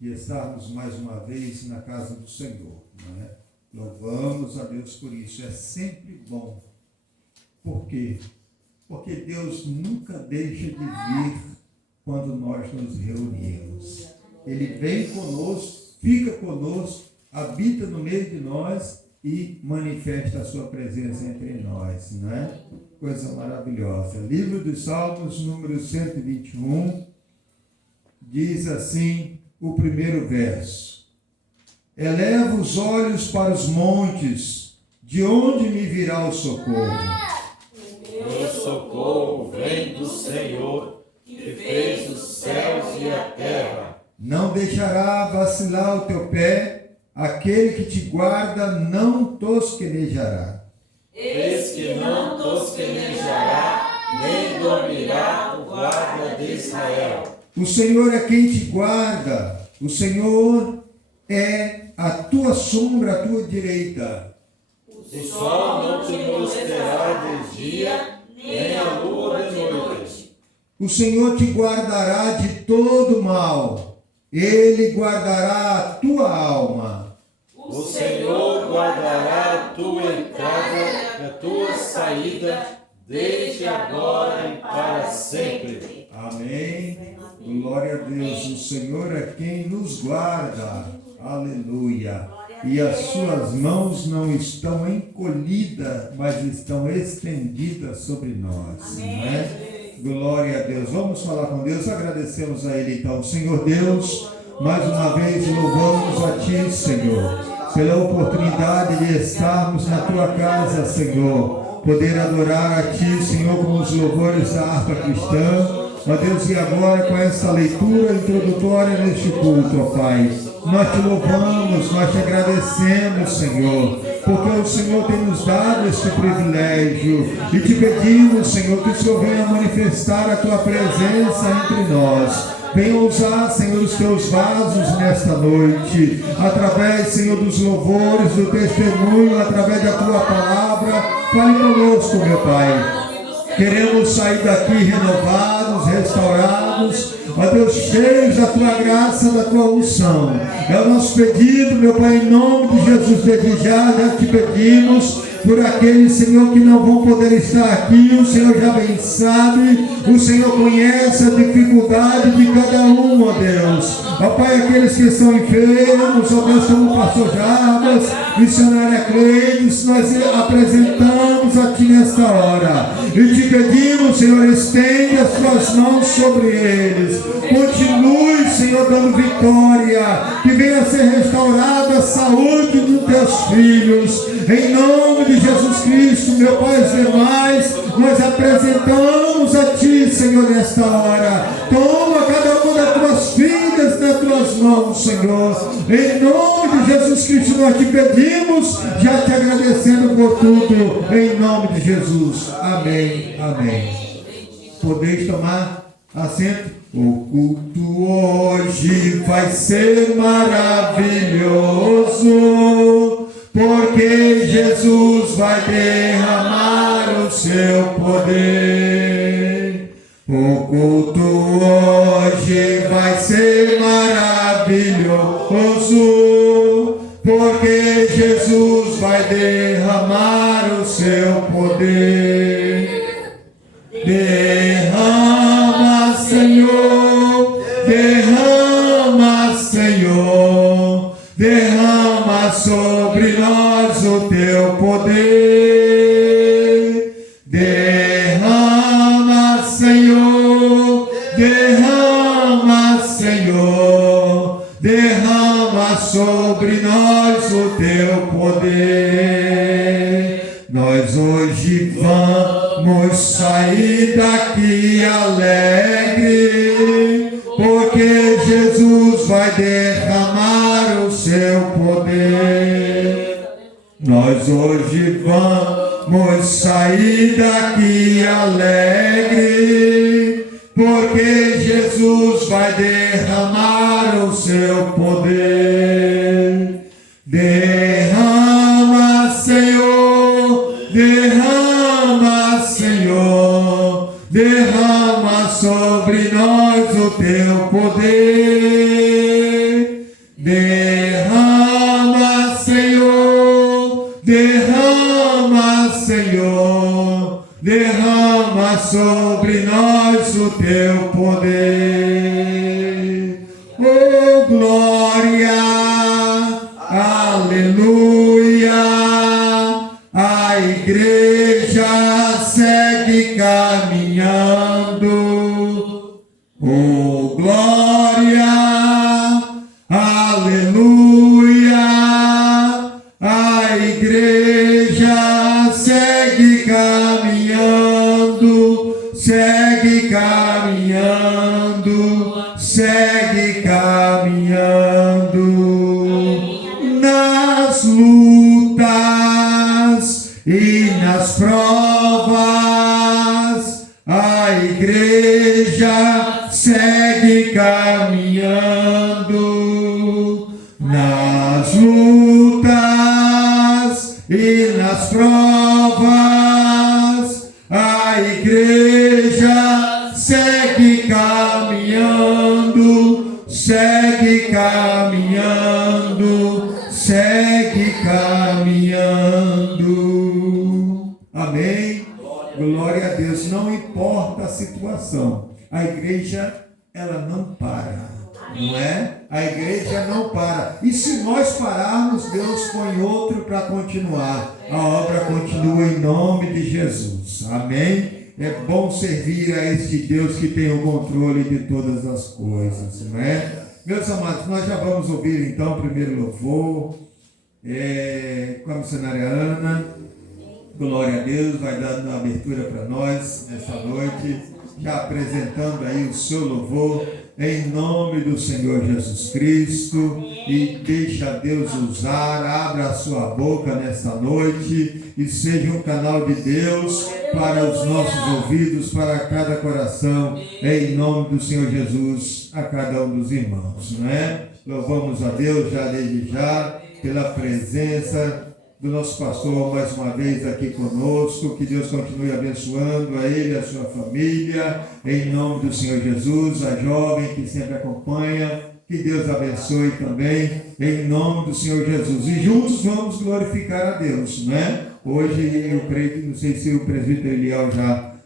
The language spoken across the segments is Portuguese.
e estarmos mais uma vez na casa do Senhor, não é? Louvamos a Deus por isso, é sempre bom. Por quê? Porque Deus nunca deixa de vir quando nós nos reunimos. Ele vem conosco, fica conosco, habita no meio de nós e manifesta a sua presença entre nós, não é? Coisa maravilhosa. Livro dos Salmos, número 121, diz assim o primeiro verso: eleva os olhos para os montes, de onde me virá o socorro? Meu socorro vem do Senhor, que fez os céus e a terra. Não deixará vacilar o teu pé, aquele que te guarda não tosquenejará. Eis que não tosquenejará, nem dormirá o guarda de Israel. O Senhor é quem te guarda, o Senhor é a tua sombra, a tua direita. O sol não te mostrará de dia, nem a lua de noite. O Senhor te guardará de todo mal, Ele guardará a tua alma. O Senhor guardará a tua entrada e a tua saída, desde agora e para sempre. Amém. Glória a Deus. O Senhor é quem nos guarda. Aleluia. E as suas mãos não estão encolhidas, mas estão estendidas sobre nós. Né? Glória a Deus. Vamos falar com Deus. Agradecemos a Ele então. Senhor Deus, mais uma vez louvamos a Ti, Senhor, pela oportunidade de estarmos na Tua casa, Senhor. Poder adorar a Ti, Senhor, com os louvores da harpa cristã. Ó Deus, e agora com essa leitura introdutória neste culto, ó Pai, nós te louvamos, nós te agradecemos, Senhor, porque o Senhor tem nos dado este privilégio e te pedimos, Senhor, que o Senhor venha manifestar a tua presença entre nós. Venha usar, Senhor, os teus vasos nesta noite, através, Senhor, dos louvores, do testemunho, através da tua palavra. Fale conosco, meu Pai. Queremos sair daqui renovados, restaurados, ó Deus, cheios da tua graça, da tua unção. É o nosso pedido, meu Pai, em nome de Jesus, desde já te pedimos por aqueles, Senhor, que não vão poder estar aqui. O Senhor já bem sabe, o Senhor conhece a dificuldade de cada um, ó Deus. Ó Pai, aqueles que estão enfermos, ó Deus, como o pastor Jarbas, missionária Cleides, nós apresentamos a Ti nesta hora. E te pedimos, Senhor, estende as Tuas mãos sobre eles. Continue, Senhor, dando vitória. Que venha ser restaurada a saúde dos Teus filhos. Em nome de Jesus Cristo, meu Pai, os demais, nós apresentamos a Ti, Senhor, nesta hora. Toma cada uma das Tuas filhas nas Tuas mãos, Senhor. Em nome de Jesus Cristo, nós te pedimos, já te agradecendo por tudo. Em nome de Jesus. Amém. Amém. Podeis tomar assento? O culto hoje vai ser maravilhoso, porque Jesus vai derramar o seu poder. O culto hoje vai ser maravilhoso, porque Jesus vai derramar o seu poder. Derrama, Senhor, derrama, Senhor, derrama sobre nós o Teu poder. Derrama, Senhor, derrama, Senhor, derrama sobre nós o Teu poder. Nós hoje vamos sair daqui alegre, porque Jesus vai derramar o seu poder. Nós hoje vamos sair daqui alegre, porque Jesus vai derramar o seu poder. Derrama, Senhor, derrama, Senhor, derrama sobre nós o Teu poder. sobre nós o teu poder. Oh, glória, aleluia. A igreja segue caminhando. Oh, glória, aleluia. A igreja segue caminhando, segue caminhando, segue caminhando. Nas lutas e nas provas, a igreja segue caminhando. Nas lutas e nas provas, a igreja segue caminhando, segue caminhando, segue caminhando. Amém? Glória a Deus. Não importa a situação, a igreja, ela não para. Não é? A igreja não para. E se nós pararmos, Deus põe outro para continuar. A obra continua em nome de Jesus. Amém? É bom servir a este Deus que tem o controle de todas as coisas. Não é? Meus amados, nós já vamos ouvir então o primeiro louvor com a missionária Ana. Glória a Deus, vai dando uma abertura para nós nesta noite, já apresentando aí o seu louvor em nome do Senhor Jesus Cristo. E deixa Deus usar, abra a sua boca nesta noite e seja um canal de Deus para os nossos ouvidos, para cada coração, em nome do Senhor Jesus, a cada um dos irmãos, não é? Louvamos a Deus já desde já pela presença do nosso pastor mais uma vez aqui conosco. Que Deus continue abençoando a ele, a sua família, em nome do Senhor Jesus, a jovem que sempre acompanha. Que Deus abençoe também, em nome do Senhor Jesus. E juntos vamos glorificar a Deus, né? Hoje, eu creio, não sei se o presbítero Eliel já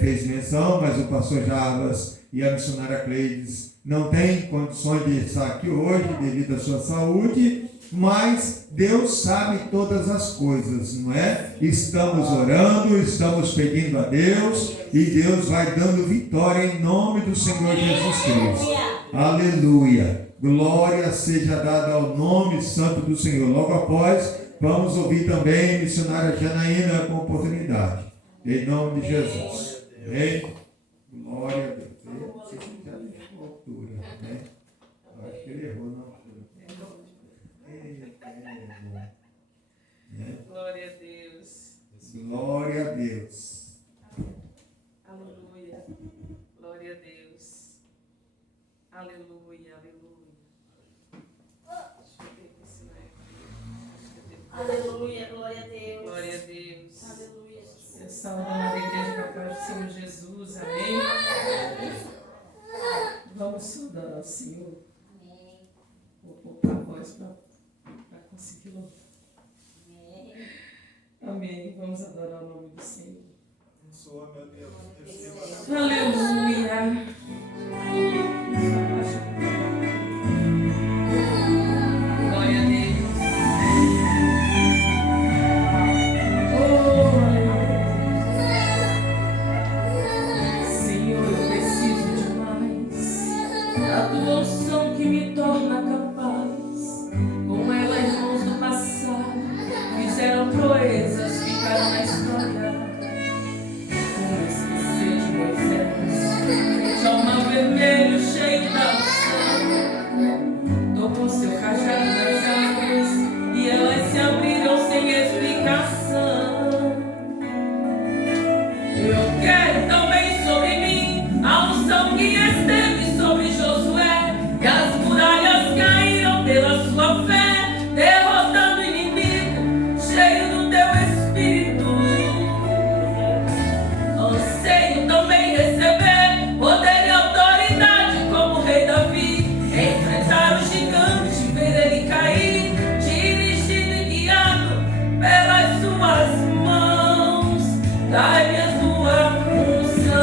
fez menção, mas o pastor Jarbas e a missionária Cleides não têm condições de estar aqui hoje, devido à sua saúde, mas Deus sabe todas as coisas, não é? Estamos orando, estamos pedindo a Deus, e Deus vai dando vitória em nome do Senhor Jesus Cristo. Aleluia! Glória seja dada ao nome santo do Senhor. Logo após, vamos ouvir também a missionária Janaína com oportunidade. Em nome de Jesus. Amém? Glória a Deus. Você já deixou a altura, né? Acho que ele errou na altura. Glória a Deus. Glória a Deus. Aleluia. Glória a Deus. Aleluia, aleluia. Deixa eu ver esse Aleluia, glória a Deus. Glória a Deus. Aleluia. Eu saúdo a igreja com a paz do Senhor Jesus. Amém. Vamos saudar ao Senhor. Amém. Vou poupar a voz para conseguir louvar. Amém. Vamos adorar o nome do Senhor. Abençoa, meu Deus. Aleluia. Glória a Deus. Oh, Senhor, eu preciso de mais da tua unção que me torna capaz. Com ela, irmãos do passado fizeram proezas, ficaram na história. Como esquecer de Moisés, frente ao mar vermelho cheio da unção. Tocou seu cajado nas águas e elas se abriram sem explicação. Eu quero também sobre mim a unção que esteve sobre Josué, e as muralhas caíram pela sua fé, derrotando o inimigo, cheio do teu espírito. Anseio também receber poder e autoridade como o rei Davi, enfrentar o gigante, ver ele cair, dirigido e guiado pelas suas mãos. Dai-me a tua unção.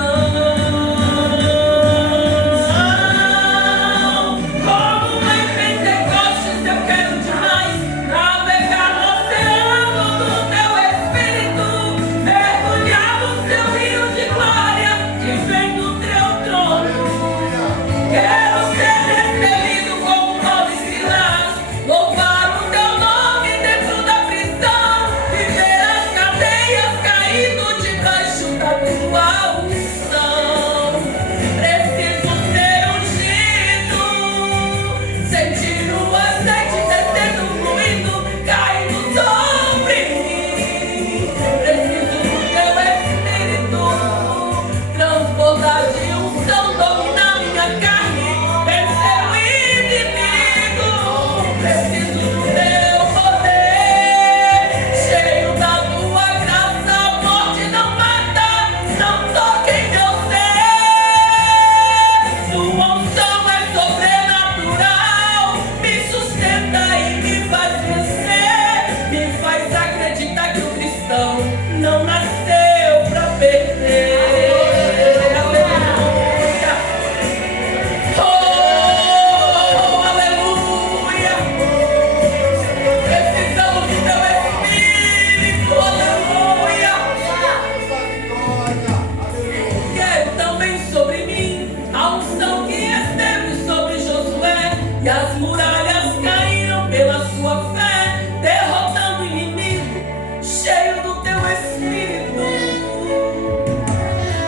e as muralhas caíram pela sua fé, derrotando o inimigo, cheio do teu Espírito.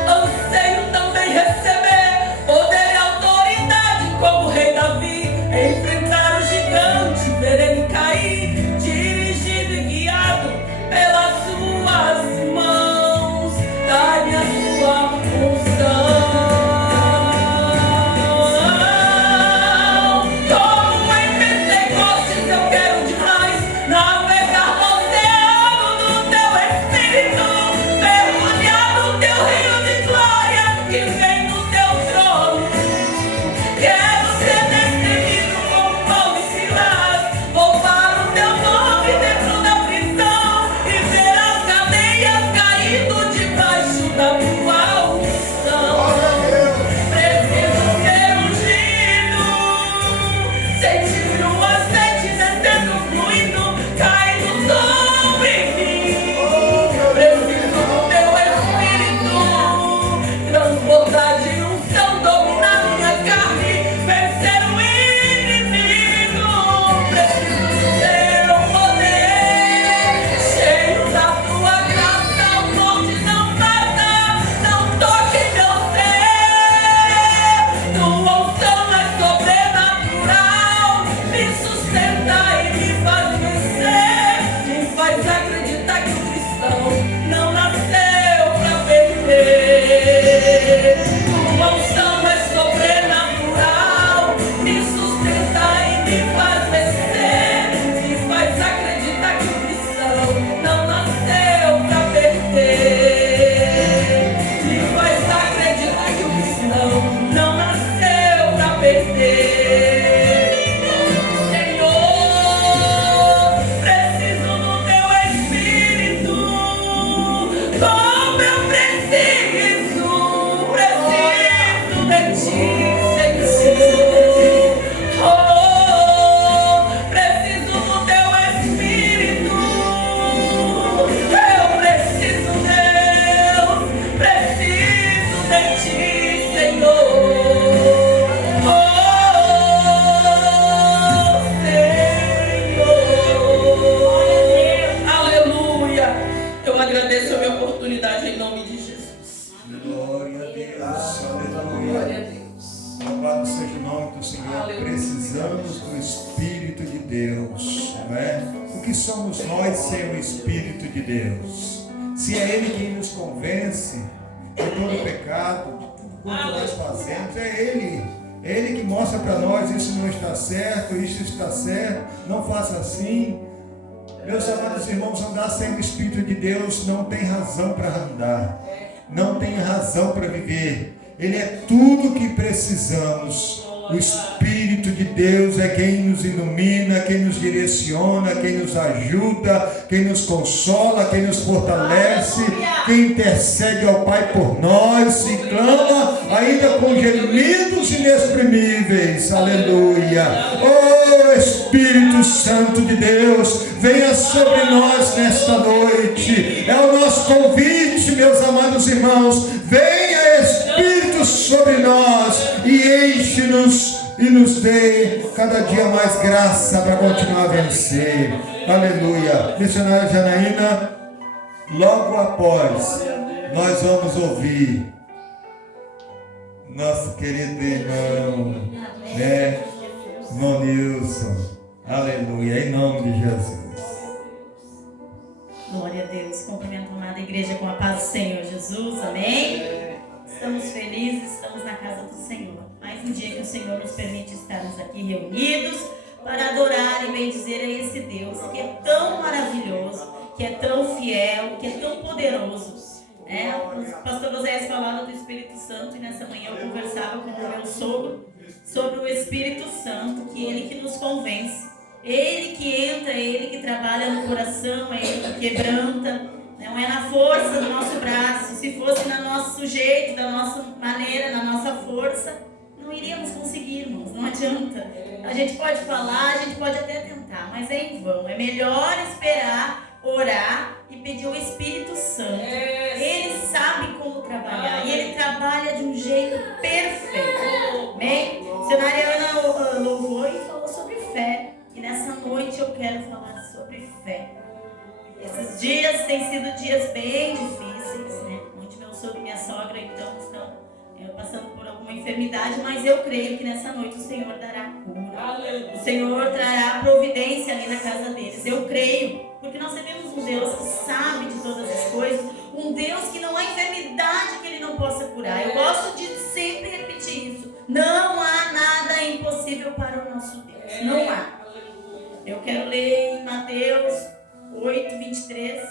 Anseio também receber poder e autoridade como o rei Davi, enfrentar o gigante, ver ele cair, dirigido e guiado pelas suas mãos. Dai-me a tua unção. Como em Pentecostes eu quero demais navegar no oceano do teu Espírito, mergulhar no teu rio de glória que vem do teu trono. Quero ser destemido como Paulo e Silas, louvar o teu nome dentro da prisão e ver as cadeias caindo debaixo da tua unção. Preciso ser ungido, sentir o azeite descendo, fluindo, caindo sobre mim. Preciso do teu Espírito transbordar de unção, dominar minha carne, vencer o inimigo. Preciso do teu poder, cheio da tua graça. A morte não mata, não toque meu ser. Tua unção é sobrenatural, me sustenta e me faz vencer, me faz acreditar que o cristão não nasceu pra perder. Tua unção é sobrenatural, me sustenta e me faz vencer, me faz acreditar que o cristão não nasceu pra perder. Me faz acreditar que o cristão não nasceu pra perder. Senhor, preciso do teu Espírito, como eu preciso de ti, Senhor. Oh, preciso do teu Espírito, eu preciso, Deus, preciso de ti, Senhor. Oh, Senhor. Aleluia. Eu agradeço a minha oportunidade em nome de Jesus. Glória a Deus. Glória Aleluia. a Deus. Louvado seja o nome do Senhor. Aleluia. Precisamos do Espírito de Deus, não é? O que somos nós sem o Espírito de Deus? Se é Ele quem nos convence de todo o pecado, de tudo quanto nós fazemos, é Ele. É Ele que mostra para nós: isso não está certo, isso está certo, não faça assim. Meus amados irmãos, andar sem o Espírito de Deus não tem razão para andar, não tem razão para viver. Ele é tudo que precisamos. O Espírito de Deus é quem nos ilumina, quem nos direciona, quem nos ajuda, quem nos consola, quem nos fortalece, quem intercede ao Pai por nós e clama ainda com gemidos inexprimíveis. Aleluia. Oh Espírito Santo de Deus, venha sobre nós nesta noite. É o nosso convite, meus amados irmãos. Venha Espírito sobre nós e enche-nos e nos dê cada dia mais graça para continuar a vencer. Aleluia. Missionária Janaína, logo após nós vamos ouvir nosso querido irmão, irmão Nilson. Aleluia, em nome de Jesus. Glória a Deus. Cumprimento a amada igreja com a paz do Senhor Jesus. Amém. Estamos felizes, estamos na casa do Senhor. Mais um dia que o Senhor nos permite estarmos aqui reunidos para adorar e bendizer a esse Deus que é tão maravilhoso, que é tão fiel, que é tão poderoso. O pastor Oséias falava do Espírito Santo e nessa manhã eu conversava com o meu sogro sobre o Espírito Santo, que é Ele que nos convence. Ele que entra, Ele que trabalha no coração, é Ele que quebranta. Não é na força do nosso braço. Se fosse no nosso jeito, da nossa maneira, na nossa força, não iríamos conseguir, irmãos. Não adianta. A gente pode falar, a gente pode até tentar, mas é em vão. É melhor esperar, orar e pedir ao Espírito Santo. Ele sabe como trabalhar e Ele trabalha de um jeito perfeito. Amém? Missionária Ana louvou e falou sobre fé. E nessa noite eu quero falar sobre fé. Esses dias têm sido dias bem difíceis, né? Onde meu sogro e minha sogra então estão passando por alguma enfermidade, mas eu creio que nessa noite o Senhor dará cura. O Senhor trará providência ali na casa deles. Eu creio, porque nós temos um Deus que sabe de todas as coisas, um Deus que não há enfermidade que Ele não possa curar. Eu gosto de sempre repetir isso. Não há nada impossível para o nosso Deus. Não há. Eu quero ler em Mateus 8, 23,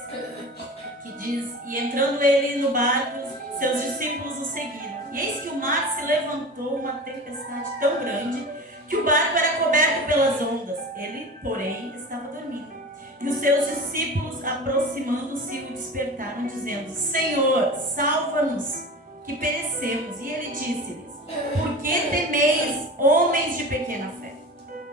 que diz: E entrando ele no barco, seus discípulos o seguiram. E eis que o mar se levantou, uma tempestade tão grande, que o barco era coberto pelas ondas. Ele, porém, estava dormindo. E os seus discípulos, aproximando-se, o despertaram, dizendo: Senhor, salva-nos, que perecemos. E ele disse-lhes: Por que temeis, homens de pequena fé?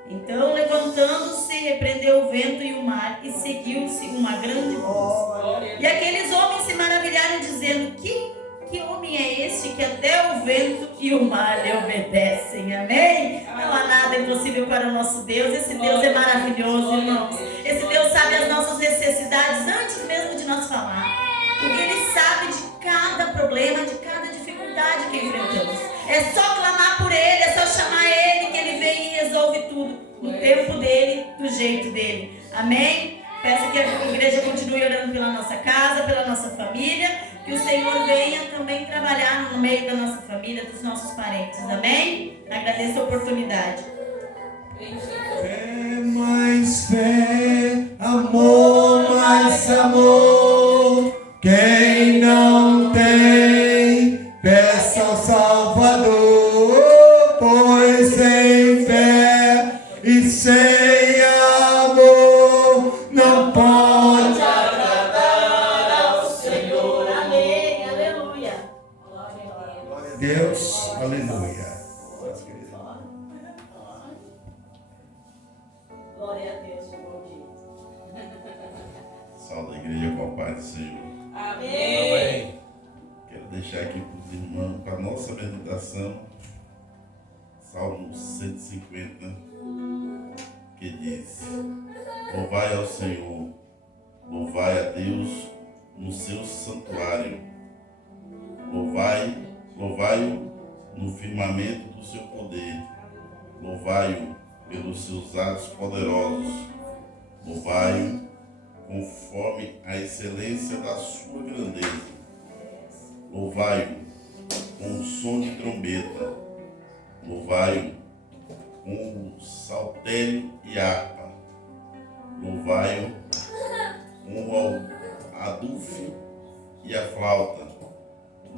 Então, levantando-se, repreendeu o vento e o mar, e seguiu-se uma grande voz. E aqueles homens se maravilharam, dizendo: Que homem é este que até o vento e o mar lhe obedecem? Amém? Não há nada impossível para o nosso Deus. Esse Deus é maravilhoso, irmãos. Esse Deus sabe as nossas necessidades antes mesmo de nós falar. Porque Ele sabe de cada problema, de cada dificuldade que enfrentamos. É só clamar por Ele, é só chamar Ele, que Ele vem e resolve tudo no tempo dEle, do jeito dEle. Amém? Peço que a igreja continue orando pela nossa casa, pela nossa família, que o Senhor venha também trabalhar no meio da nossa família, dos nossos parentes. Amém? Agradeço a oportunidade. Fé mais fé, amor mais amor. Quem não tem, peça ao Salvador, pois sem fé e sem amor não pode agradar ao Senhor. Amém. Aleluia. Glória a Deus. Aleluia. Glória a Deus, bom Salve a igreja com a paz do Senhor. Amém. Quero deixar aqui para os irmãos, para a nossa meditação, Salmo 150, que diz: Louvai ao Senhor, louvai a Deus no seu santuário, louvai-o no firmamento do seu poder, louvai-o pelos seus atos poderosos, louvai-o conforme a excelência da sua grandeza, louvai-o com o som de trombeta, louvai-o com o saltério e harpa, louvai-o com o adufo e a flauta,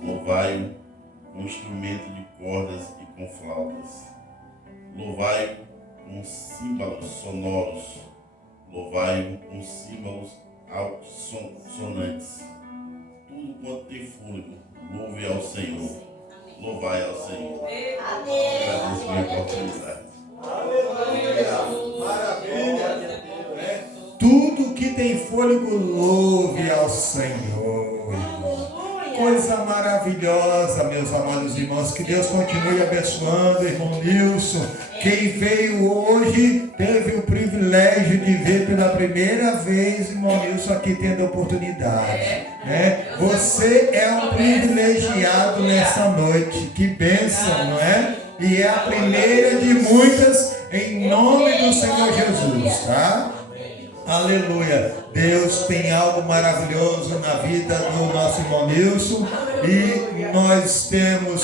louvai-o com instrumento de cordas e com flautas, louvai-o com símbolos sonoros, louvai-o com símbolos sonantes. Tudo quanto tem fôlego, louve ao Senhor. Louvai ao Senhor. Agradeço a minha oportunidade. Maravilha. Tudo que tem fôlego, louve ao Senhor. Coisa maravilhosa, meus amados irmãos. Que Deus continue abençoando, irmão Nilson. Quem veio hoje teve o privilégio de ver pela primeira vez, irmão Nilson, aqui tendo a oportunidade. Né? Você é um privilegiado nessa noite. Que bênção, não é? E é a primeira de muitas, em nome do Senhor Jesus, tá? Aleluia. Deus tem algo maravilhoso na vida do nosso irmão Nilson. E nós temos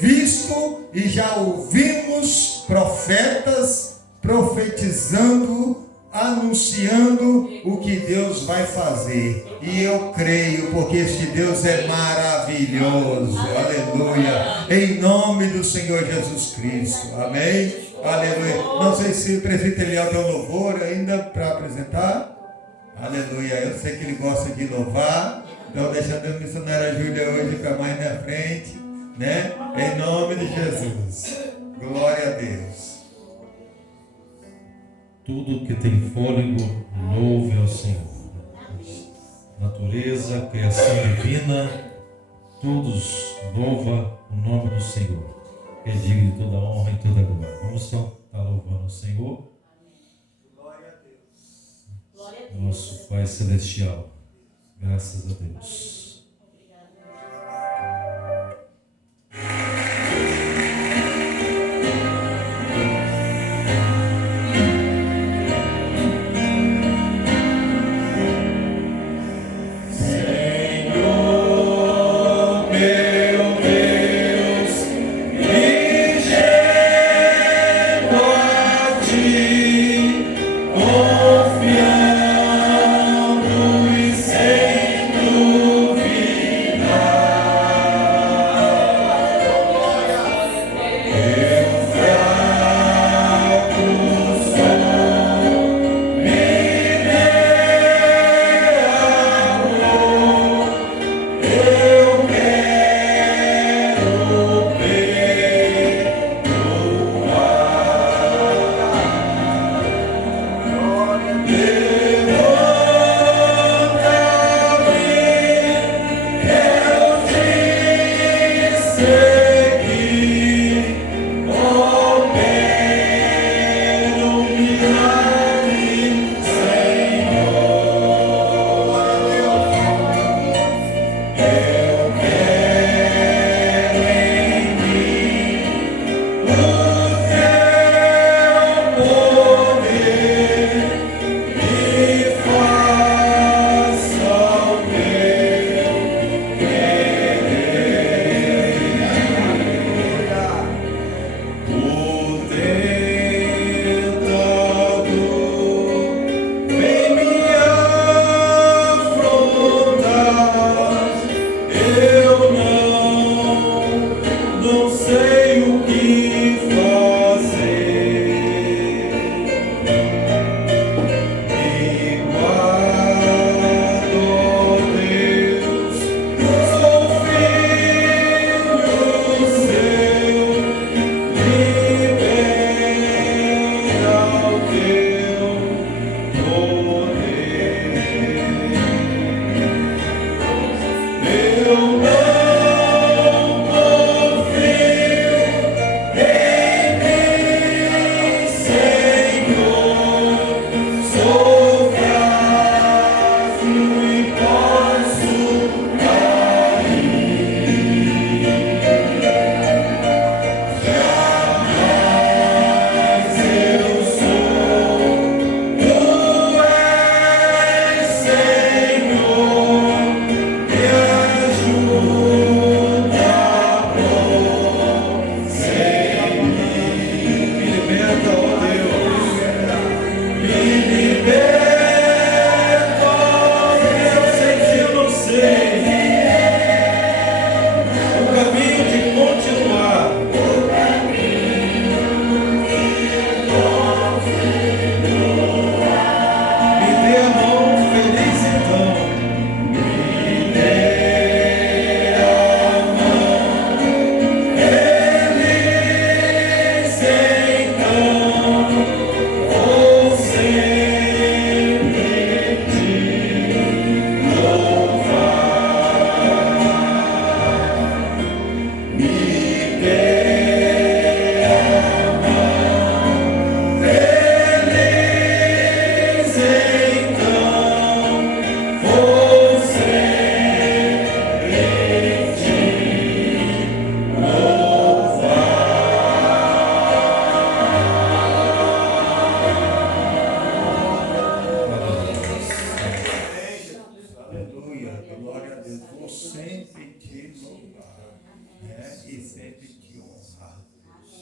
visto e já ouvimos profetas profetizando, anunciando o que Deus vai fazer. E eu creio, porque este Deus é maravilhoso. Aleluia. Em nome do Senhor Jesus Cristo. Amém. Aleluia. Não sei se o prefeito Eliel tem um louvor ainda para apresentar. Aleluia. Eu sei que ele gosta de louvar. Então deixando a missionária Júlia hoje para mais na frente, né? Em nome de Jesus. Glória a Deus. Tudo que tem fôlego, louve ao Senhor. Natureza, criação divina, todos louva o nome do Senhor. que é digno de toda honra e toda glória. Vamos só estar louvando o Senhor, Glória a Deus. nosso Pai Celestial. Graças a Deus.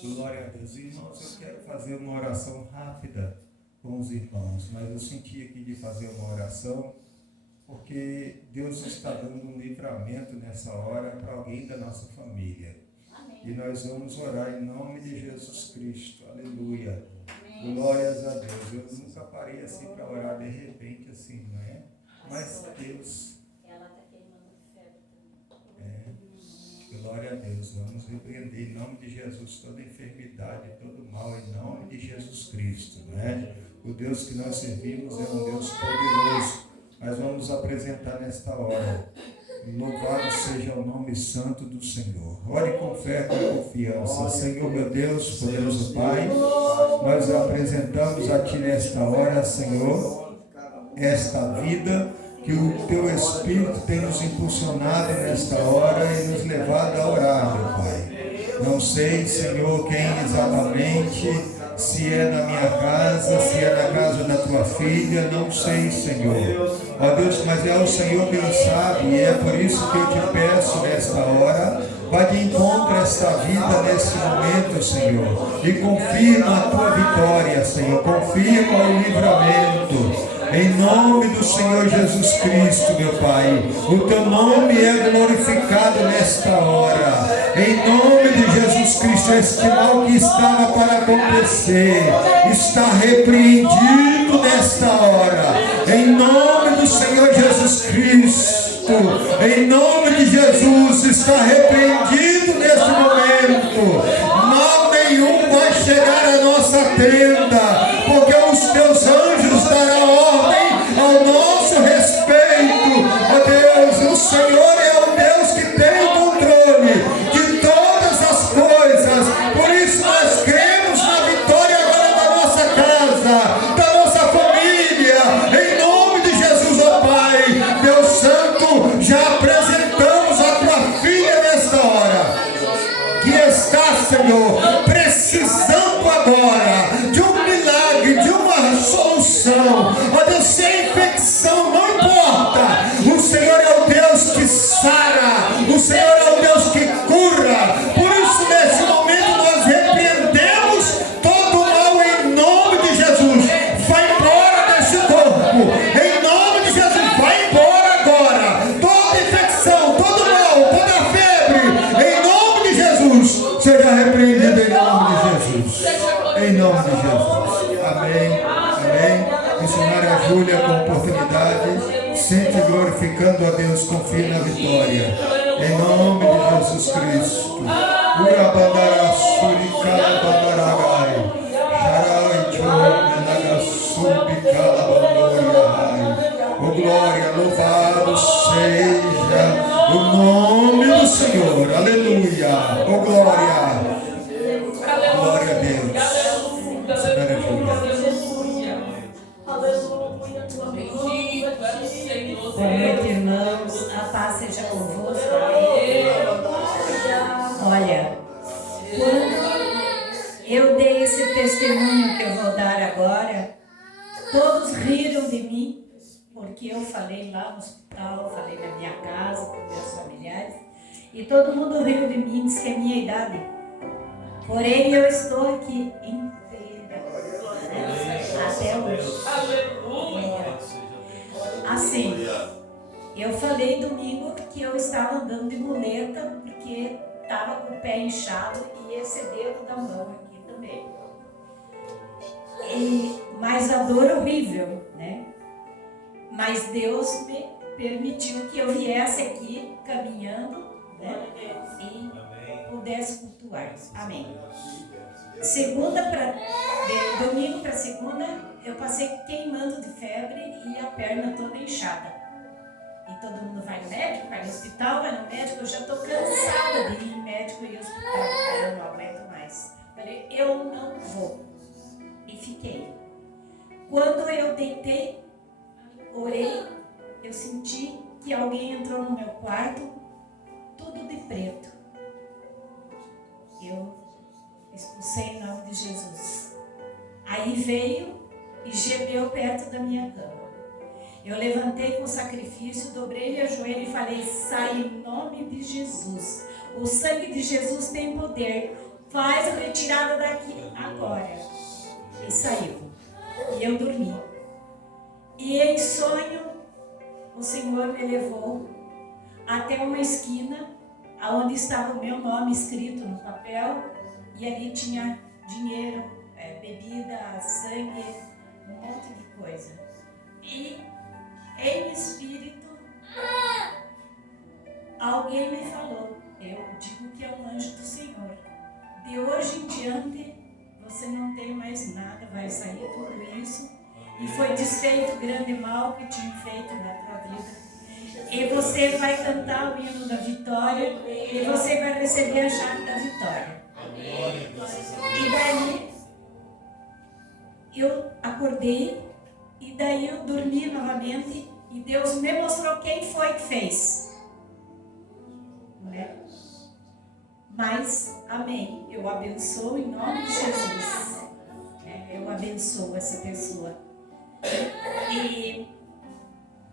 Glória a Deus. Irmãos, eu quero fazer uma oração rápida com os irmãos, mas eu senti aqui de fazer uma oração porque Deus está dando um livramento nessa hora para alguém da nossa família. Amém. E nós vamos orar em nome de Jesus Cristo. Aleluia. Amém. Glórias a Deus. Eu nunca parei assim para orar de repente assim, não é? Mas Deus... Glória a Deus, vamos repreender em nome de Jesus toda enfermidade, todo mal, em nome de Jesus Cristo, não é? O Deus que nós servimos é um Deus poderoso, mas vamos apresentar nesta hora Louvado seja o nome santo do Senhor. Ore com fé, com confiança. Senhor, meu Deus, poderoso Pai, nós apresentamos a Ti nesta hora, Senhor, esta vida que o Teu Espírito tem nos impulsionado nesta hora e nos levado a orar, meu Pai. Não sei, Senhor, quem exatamente, se é na minha casa, se é na casa da Tua filha, não sei, Senhor. Ó Deus, mas é o Senhor quem sabe, e é por isso que eu te peço nesta hora, vá de encontro a esta vida nesse momento, Senhor, e confirma a Tua vitória, Senhor, confirma o livramento. Em nome do Senhor Jesus Cristo, meu Pai, o Teu nome é glorificado nesta hora. Em nome de Jesus Cristo, este mal que estava para acontecer está repreendido nesta hora. Em nome do Senhor Jesus Cristo, em nome de Jesus, está repreendido neste momento. Mal nenhum vai chegar à nossa tenda, porque os Teus anjos darão ordem ao nosso respeito. Ó Deus, o Senhor é o Deus que tem o controle de todas as coisas. Por isso nós cremos na vitória agora da nossa casa, da nossa família. Em nome de Jesus, ó Pai, Deus Santo, já apresentamos a Tua filha nesta hora, que está, Senhor, precisando agora de um milagre, de uma solução. Ó Deus, se é infecção, não importa. O Senhor é o Deus que sara, o Senhor é o Deus que cura. Por isso, nesse momento, nós repreendemos todo o mal em nome de Jesus. Vai embora desse corpo, em nome de Jesus, vai embora agora. Toda infecção, todo mal, toda febre, em nome de Jesus, seja repreendido em nome de Jesus. Em nome de Jesus. Amém. Amém. Missionária Júlia, com oportunidade, sempre glorificando a Deus, confia na vitória. Em nome de Jesus Cristo. Urabandará, suricala, bandaragai. Charai, tchum, menagassubi, calabandoriai. Oh glória, louvado seja o nome do Senhor. Aleluia. Oh glória. Glória a Deus. Missionária Júlia. Boa noite, irmãos. A paz seja convosco. Olha, quando eu dei esse testemunho que eu vou dar agora, todos riram de mim, porque eu falei lá no hospital, falei na minha casa, com meus familiares, e todo mundo riu de mim, disse que é minha idade. Porém, eu estou aqui inteira, até hoje. Assim, eu falei domingo que eu estava andando de muleta porque estava com o pé inchado e esse dedo da mão aqui também. Mas a dor horrível, né? Mas Deus me permitiu que eu viesse aqui caminhando, né? E pudesse cultuar. Amém. Domingo para segunda, eu passei queimando de febre e a perna toda inchada. E todo mundo vai no médico, vai no hospital, vai no médico. Eu já estou cansada de ir em médico e hospital, eu não aguento mais. Falei, eu não vou. E fiquei. Quando eu deitei, orei, eu senti que alguém entrou no meu quarto, tudo de preto. Eu expulsei em nome de Jesus. Aí veio e gemeu perto da minha cama. Eu levantei com o sacrifício, dobrei meu joelho e falei, sai em nome de Jesus. O sangue de Jesus tem poder. Faz a retirada daqui agora. E saiu. E eu dormi. E em sonho, o Senhor me levou até uma esquina, onde estava o meu nome escrito no papel. E ali tinha dinheiro, bebida, sangue, um monte de coisa. E em espírito, alguém me falou, eu digo que é um anjo do Senhor. De hoje em diante, você não tem mais nada, vai sair tudo isso. E foi desfeito o grande mal que tinha feito na tua vida. E você vai cantar o hino da vitória e você vai receber a chave da vitória. E daí eu acordei e daí eu dormi novamente e Deus me mostrou quem foi que fez. Não é? Mas, amém, eu abençoo em nome de Jesus. Eu abençoo essa pessoa. E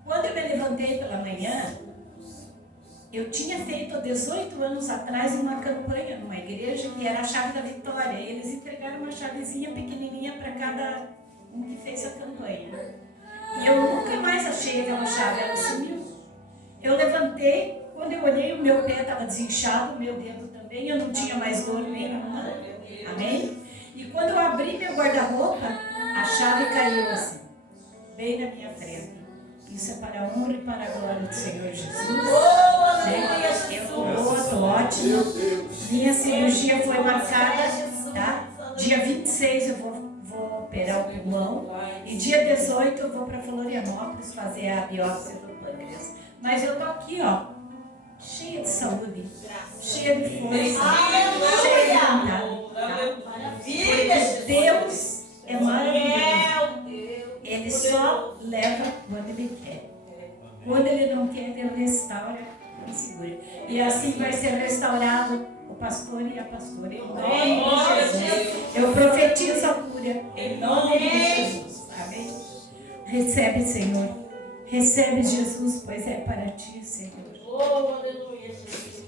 quando eu me levantei pela manhã, eu tinha feito há 18 anos atrás uma campanha numa igreja que era a chave da vitória. E eles entregaram uma chavezinha pequenininha para cada um que fez a campanha. E eu nunca mais achei aquela chave, ela sumiu. Eu levantei, quando eu olhei, o meu pé estava desinchado, o meu dedo também, eu não tinha mais dor nenhuma. Amém? E quando eu abri meu guarda-roupa, a chave caiu assim, bem na minha frente. Isso é para a honra e para a glória do Senhor Jesus. Eu estou boa, estou ótima. Minha cirurgia foi marcada, tá? Dia 26 eu vou operar o pulmão. E dia 18 eu vou para Florianópolis fazer a biópsia do pâncreas. Mas eu estou aqui, ó, cheia de saúde, cheia de força, cheia de vontade. Tá? Deus é maravilhoso. Ele só leva quando Ele quer. Quando Ele não quer, Ele restaura e segura. E assim vai ser restaurado o pastor e a pastora. Em nome de Jesus. Eu profetizo a cura. Em nome de Jesus. Amém? Recebe, Senhor. Recebe, Jesus, pois é para ti, Senhor. Oh, aleluia, Jesus.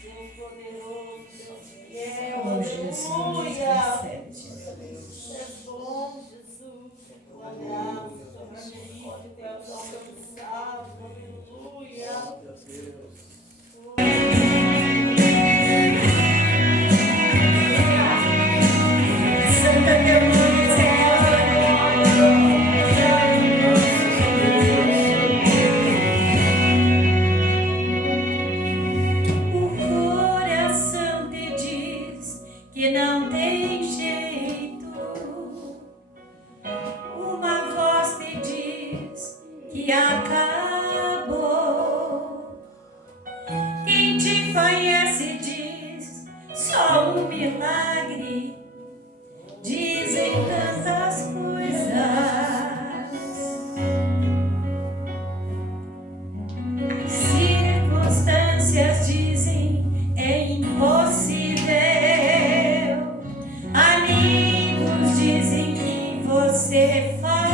Deus poderoso, Deus fiel. Oh, Jesus. Recebe, Jesus. É bom, Jesus, é tua graça, tua misericórdia tem nos alcançado, aleluia. Santa Teodora, o coração te diz que não tem jeito. Uma voz te diz que acabou. Quem te conhece diz só um milagre. Dizem tantas coisas. As circunstâncias dizem é impossível. Amigos dizem que você falhou.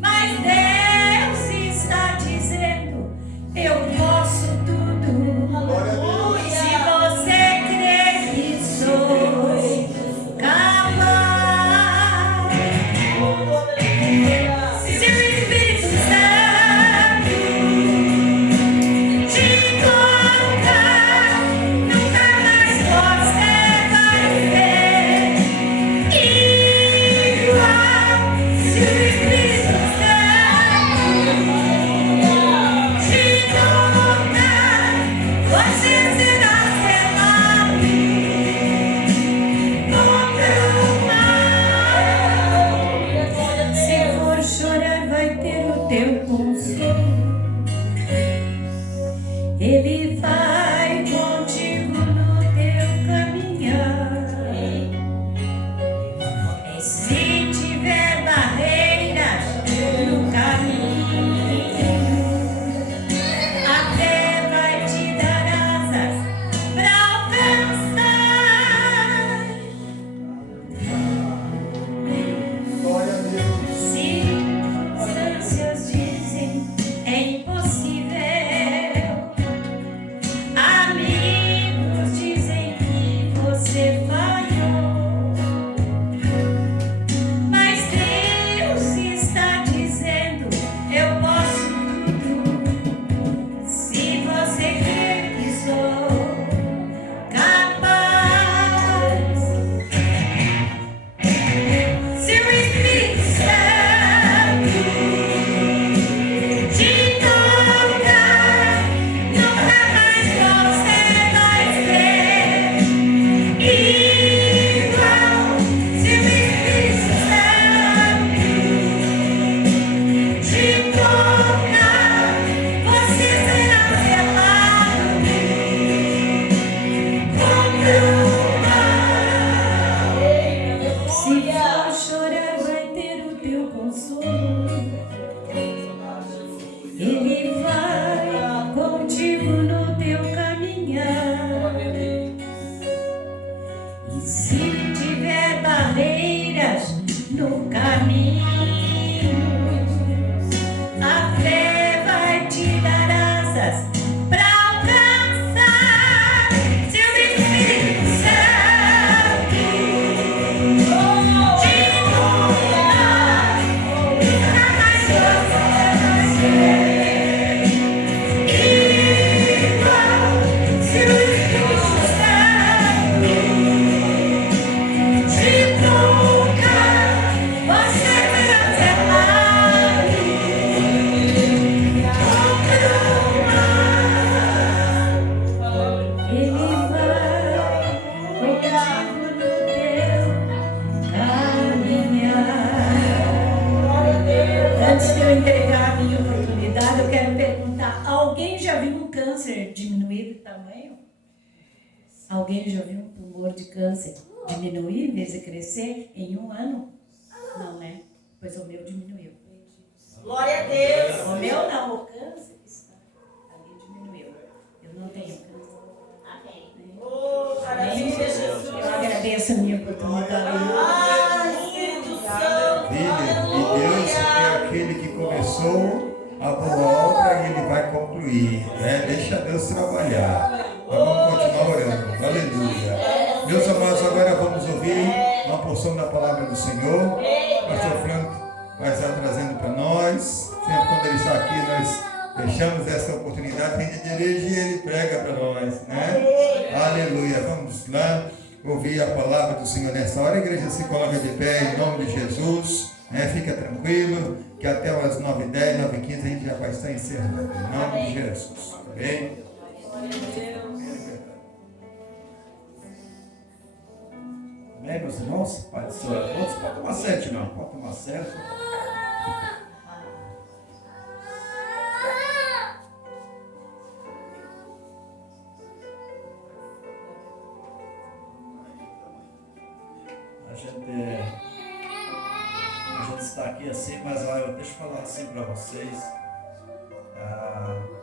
Mas Se tiver barreiras no caminho, a fé vai te dar asas pra alcançar seu Espírito Santo. Te iluminar, nunca mais você igual seu Espírito Santo. Te tocar, você vai ser mais. Ele vai cuidar do teu caminhar. Antes de eu entregar a minha oportunidade, eu quero perguntar: alguém já viu um câncer diminuir de tamanho? Alguém já viu um tumor de câncer diminuir em vez de crescer em um ano? Não, né? Pois o meu diminuiu. Glória a Deus. O meu não, o câncer está ali diminuiu. Eu não tenho câncer. Amém. Oh, maravilha, Jesus. Eu agradeço a minha oportunidade. Ah, Espírito Santo. Filha, e Deus é aquele que começou a boa obra e Ele vai concluir. Né? Deixa Deus trabalhar. Mas vamos continuar orando. Aleluia. Meus amados, agora vamos ouvir uma porção da palavra do Senhor. Pastor Franco vai estar trazendo para nós. Sempre quando ele está aqui, nós deixamos essa oportunidade. Quem dirige, ele prega para nós. Né? Aleluia. Vamos lá ouvir a palavra do Senhor nessa hora. A igreja se coloca de pé em nome de Jesus. Fica tranquilo, que até as 9h10, 9h15 a gente já vai estar encerrando. Em nome de Jesus. Tá bem? Amém, meus irmãos? Pai do Senhor a todos. Pode tomar sete, irmão. Pode tomar sete. A gente está aqui assim, mas deixa eu falar assim para vocês.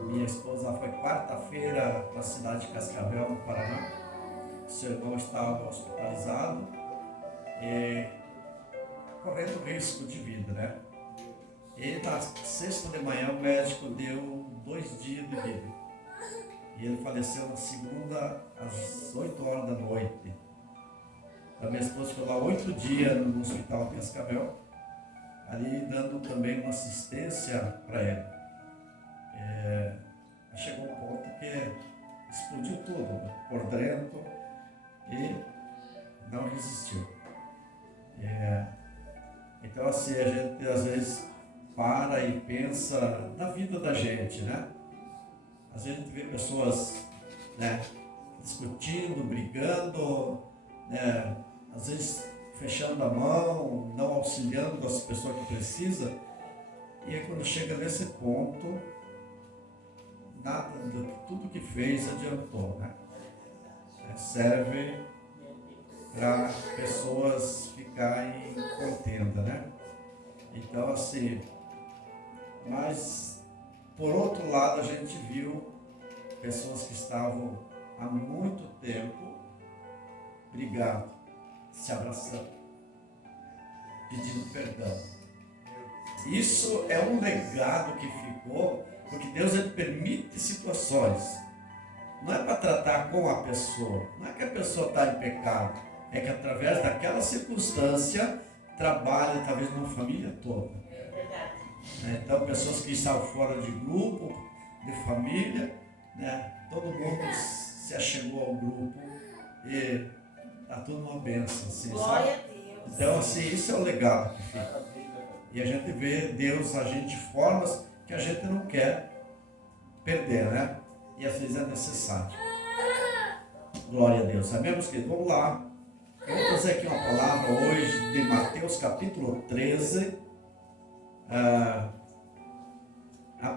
Minha esposa foi quarta-feira para a cidade de Cascavel, no Paraná. Seu irmão estava hospitalizado e correndo risco de vida, né? E na sexta de manhã o médico deu 2 dias de vida. E ele faleceu na segunda às 8 horas da noite. A minha esposa ficou lá 8 dias no hospital de Cascavel, ali dando também uma assistência para ele. Chegou um ponto que explodiu tudo, né? Por dentro, e não resistiu. Então assim, a gente às vezes para e pensa na vida da gente, né? Às vezes a gente vê pessoas, né, discutindo, brigando, né, às vezes fechando a mão, não auxiliando as pessoas que precisam, e aí quando chega nesse ponto, nada, tudo que fez adiantou, né? Serve para pessoas ficarem em contenda, né? Então assim, mas por outro lado a gente viu pessoas que estavam há muito tempo brigando, se abraçando, pedindo perdão. Isso é um legado que ficou, porque Deus ele permite situações. Não é para tratar com a pessoa, não é que a pessoa está em pecado, é que através daquela circunstância trabalha talvez numa família toda. Então pessoas que estavam fora de grupo, de família, né? Todo mundo se achegou ao grupo e está tudo uma bênção. Assim, Glória a Deus. Então assim, isso é o legado que fica. E a gente vê Deus agir de formas que a gente não quer perder, né? E às vezes é necessário. Glória a Deus. Amém, meus queridos? Vamos lá. Eu vou trazer aqui uma palavra hoje de Mateus capítulo 13. A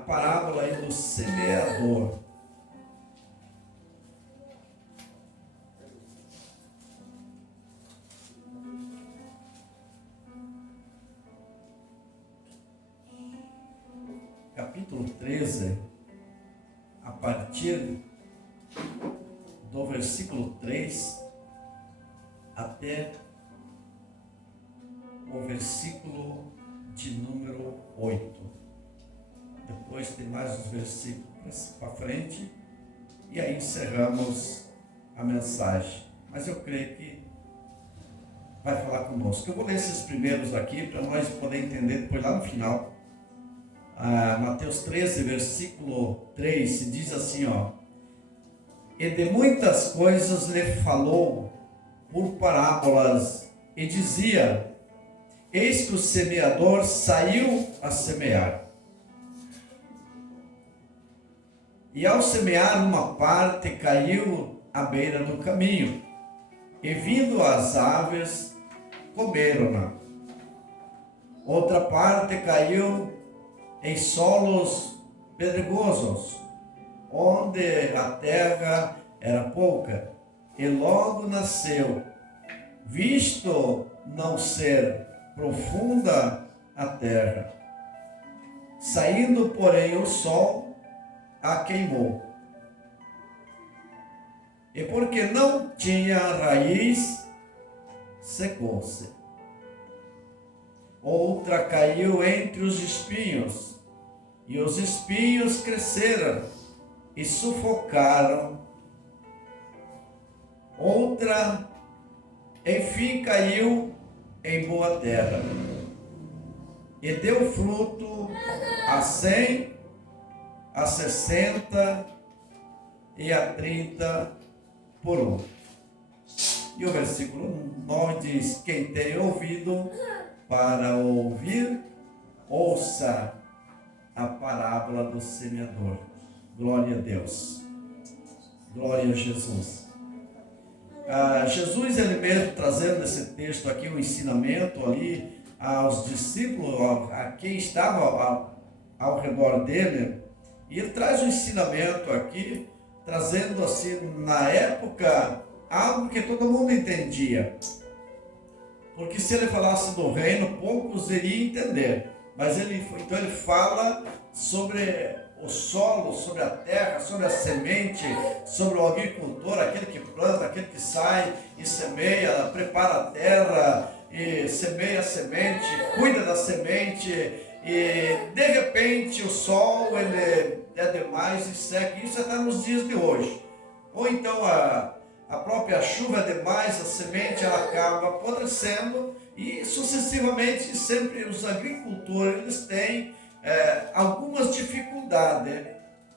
parábola aí do semeador. Capítulo 13, a partir do versículo 3 até o versículo de número 8. Depois tem mais uns versículos para frente e aí encerramos a mensagem. Mas eu creio que vai falar conosco. Eu vou ler esses primeiros aqui para nós poder entender depois lá no final. Mateus 13, versículo 3, diz assim, ó: e de muitas coisas lhe falou por parábolas, e dizia: eis que o semeador saiu a semear. E ao semear, uma parte caiu à beira do caminho, e vindo as aves, comeram-na. Outra parte caiu em solos pedregosos, onde a terra era pouca, e logo nasceu, visto não ser profunda a terra. Saindo, porém, o sol a queimou. E porque não tinha raiz, secou-se. Outra caiu entre os espinhos, e os espinhos cresceram e sufocaram. Outra, enfim, caiu em boa terra, e deu fruto a 100, a 60 e a 30 por um. E o versículo 9 diz: quem tem ouvido para ouvir, ouça a parábola do semeador. Glória a Deus. Glória a Jesus. Jesus, ele mesmo, trazendo nesse texto aqui um ensinamento ali aos discípulos, a quem estava ao redor dele, e ele traz um ensinamento aqui, trazendo assim, na época, algo que todo mundo entendia. Porque se ele falasse do reino, poucos iriam entender. Mas então ele fala sobre o solo, sobre a terra, sobre a semente, sobre o agricultor, aquele que planta, aquele que sai e semeia, prepara a terra e semeia a semente, cuida da semente, e de repente o sol ele é demais e seca. Isso até nos dias de hoje. Ou então a própria chuva é demais, a semente ela acaba apodrecendo, e sucessivamente sempre os agricultores eles têm algumas dificuldades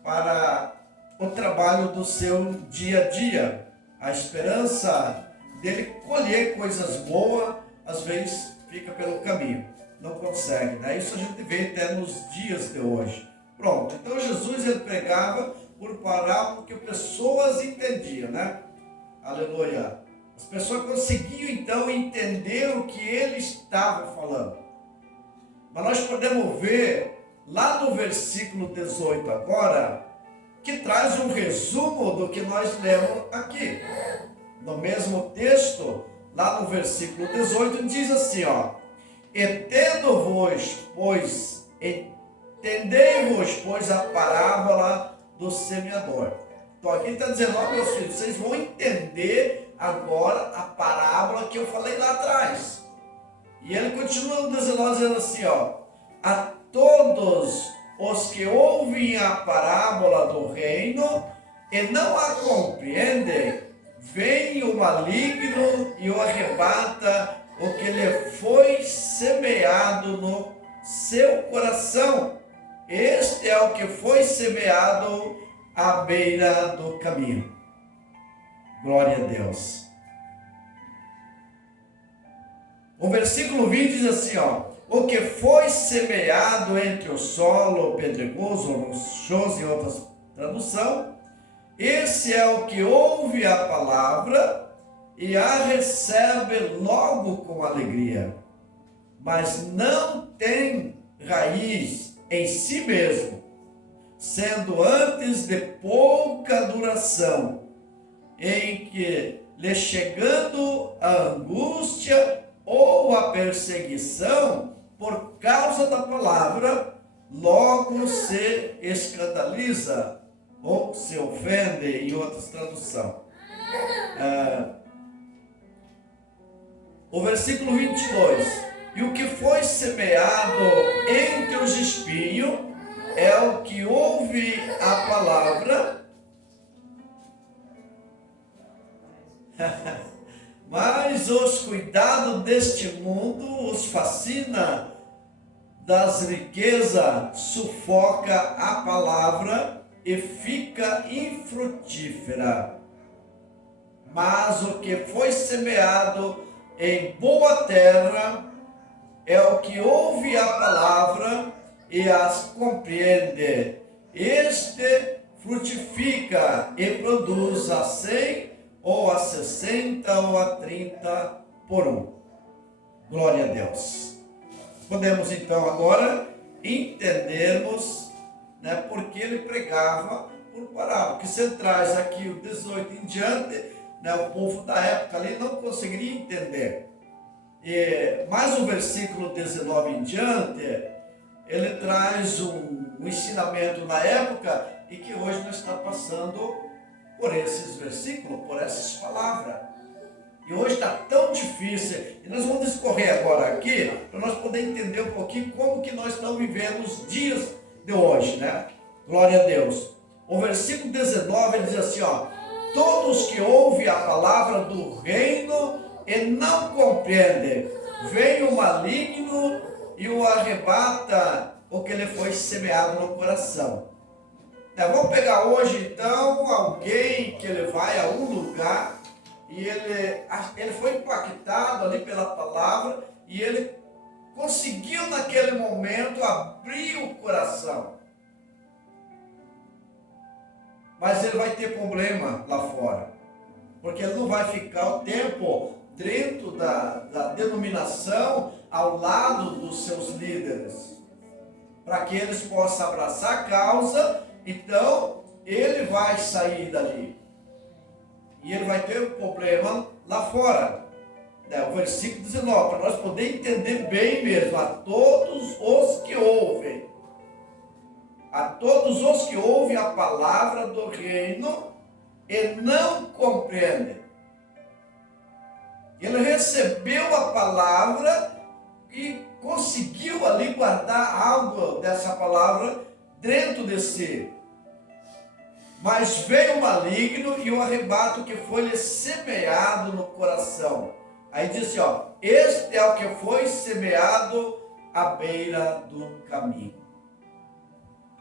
para o trabalho do seu dia a dia. A esperança dele colher coisas boas, às vezes fica pelo caminho, não consegue, né? Isso a gente vê até nos dias de hoje. Pronto, então Jesus ele pregava por parábola que pessoas entendiam, né? Aleluia. As pessoas conseguiam então entender o que ele estava falando. Mas nós podemos ver lá no versículo 18 agora, que traz um resumo do que nós lemos aqui. No mesmo texto, lá no versículo 18, diz assim, ó: entendei-vos, pois, a parábola do semeador. Então aqui está dizendo, ó, meus filhos, vocês vão entender agora a parábola que eu falei lá atrás. E ele continua dizendo assim, ó: a todos os que ouvem a parábola do reino e não a compreendem, vem o maligno e o arrebata o que lhe foi semeado no seu coração. Este é o que foi semeado à beira do caminho. Glória a Deus. O versículo 20 diz assim, ó: o que foi semeado entre o solo pedregoso, rochoso e outras traduções, esse é o que ouve a palavra e a recebe logo com alegria, mas não tem raiz em si mesmo, sendo antes de pouca duração, em que, lhe chegando a angústia ou a perseguição por causa da palavra, logo se escandaliza ou se ofende, em outras traduções. o versículo 22. E o que foi semeado entre os espinhos é o que ouve a palavra, mas os cuidados deste mundo os fascina, das riquezas sufoca a palavra e fica infrutífera. Mas o que foi semeado em boa terra é o que ouve a palavra e as compreende. Este frutifica e produz a 100 ou a 60 ou a 30 por um. Glória a Deus. Podemos então agora entendermos, né, porque ele pregava por parábola. Que você traz aqui o 18 em diante, né, o povo da época ali não conseguiria entender. Mas o versículo 19 em diante, ele traz um ensinamento na época e que hoje nós estamos passando por esses versículos, por essas palavras. E hoje está tão difícil, e nós vamos discorrer agora aqui, para nós podermos entender um pouquinho como que nós estamos vivendo os dias de hoje, né? Glória a Deus. O versículo 19, ele diz assim, ó: todos que ouvem a palavra do reino e não compreendem, vem o maligno e o arrebata o que lhe foi semeado no coração. Vamos pegar hoje então alguém que ele vai a um lugar e ele foi impactado ali pela palavra e ele conseguiu naquele momento abrir o coração. Mas ele vai ter problema lá fora, porque ele não vai ficar o tempo dentro da denominação ao lado dos seus líderes, para que eles possam abraçar a causa. Então ele vai sair dali e ele vai ter um problema lá fora. O versículo 19, para nós poder entender bem mesmo: a todos os que ouvem, a todos os que ouvem a palavra do reino e não compreendem. Ele recebeu a palavra e conseguiu ali guardar algo dessa palavra dentro de si. Mas veio o maligno e o arrebato que foi lhe semeado no coração. Aí disse, ó: este é o que foi semeado à beira do caminho.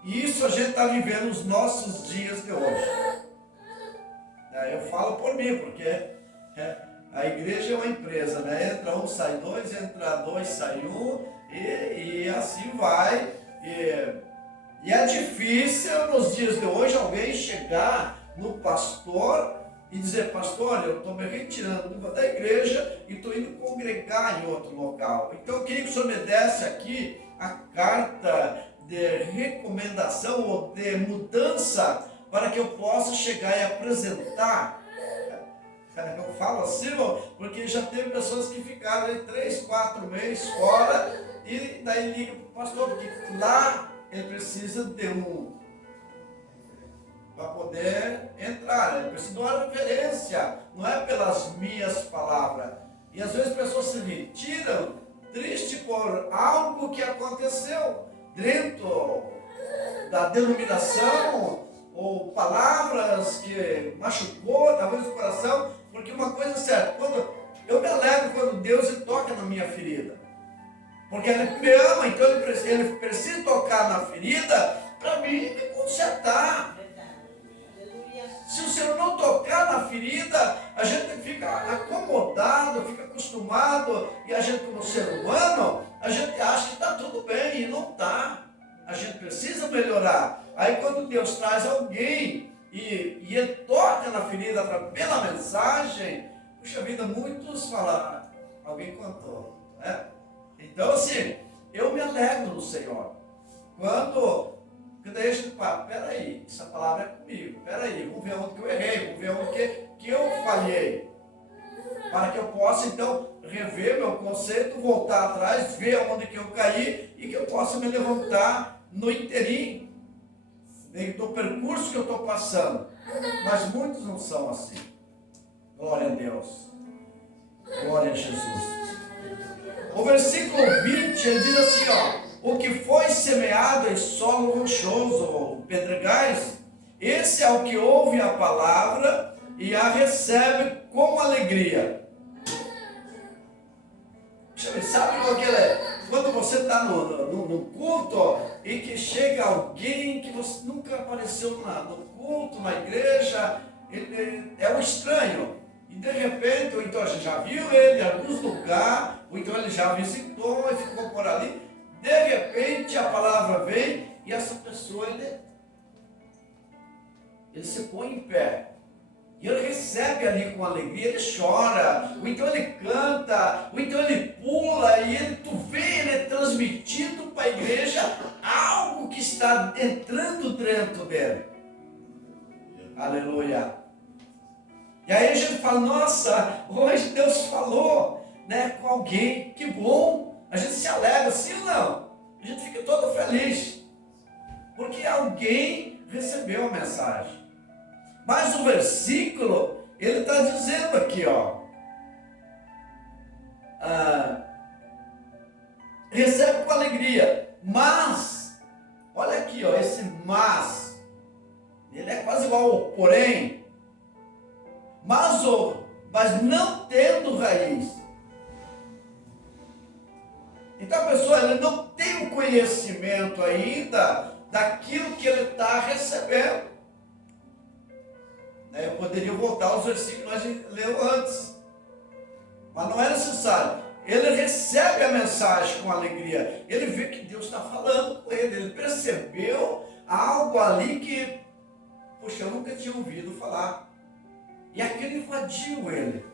E isso a gente está vivendo nos nossos dias de hoje. Eu falo por mim, porque a igreja é uma empresa, né? Entra um, sai dois, entra dois, sai um, e assim vai. E é difícil nos dias de hoje alguém chegar no pastor e dizer: pastor, eu estou me retirando da igreja e estou indo congregar em outro local. Então eu queria que o senhor me desse aqui a carta de recomendação ou de mudança para que eu possa chegar e apresentar. Eu falo assim, porque já teve pessoas que ficaram aí 3, 4 meses fora e daí liga para o pastor, porque lá ele precisa de para poder entrar, ele precisa de uma referência, não é pelas minhas palavras. E às vezes as pessoas se retiram triste por algo que aconteceu dentro da denominação, ou palavras que machucou talvez o coração, porque uma coisa é certa: eu me alegro quando Deus toca na minha ferida, porque Ele me ama, então Ele precisa tocar na ferida para mim me consertar. Se o Senhor não tocar na ferida, a gente fica acomodado, fica acostumado, e a gente, como ser humano, a gente acha que está tudo bem, e não está. A gente precisa melhorar. Aí quando Deus traz alguém e Ele toca na ferida pela mensagem, puxa vida, muitos falaram, alguém contou, né? Então assim, eu me alegro no Senhor. Quando daí a gente fala: peraí, essa palavra é comigo, peraí, vamos ver onde que eu errei, vamos ver onde que eu falhei, para que eu possa então rever meu conceito, voltar atrás, ver onde que eu caí e que eu possa me levantar no inteirinho do percurso que eu estou passando. Mas muitos não são assim. Glória a Deus. Glória a Jesus. O versículo 20, ele diz assim, ó: o que foi semeado em solo rochoso, ou pedregais, esse é o que ouve a palavra e a recebe com alegria. Sabe qual que é? Quando você está no culto, ó, e que chega alguém que você nunca apareceu no culto, na igreja, ele é um estranho. E de repente, ou então a gente já viu ele em alguns lugares, ou então ele já visitou e ficou por ali. De repente a palavra vem e essa pessoa, ele se põe em pé. E ele recebe ali com alegria, ele chora, ou então ele canta, ou então ele pula, e tu vê ele transmitindo para a igreja algo que está entrando dentro dele. Aleluia. E aí a gente fala, nossa, hoje Deus falou, né, com alguém, que bom. A gente se alegra, sim ou não? A gente fica todo feliz, porque alguém recebeu a mensagem. Mas o versículo, ele está dizendo aqui, ó, recebe com alegria, mas, olha aqui, ó, esse mas, ele é quase igual ao porém, mas não tendo raiz. Então a pessoa, ele não tem o conhecimento ainda daquilo que ele está recebendo. Eu poderia voltar aos versículos que nós leu antes, mas não é necessário. Ele recebe a mensagem com alegria, ele vê que Deus está falando com ele, ele percebeu algo ali que, poxa, eu nunca tinha ouvido falar, e aquilo invadiu ele,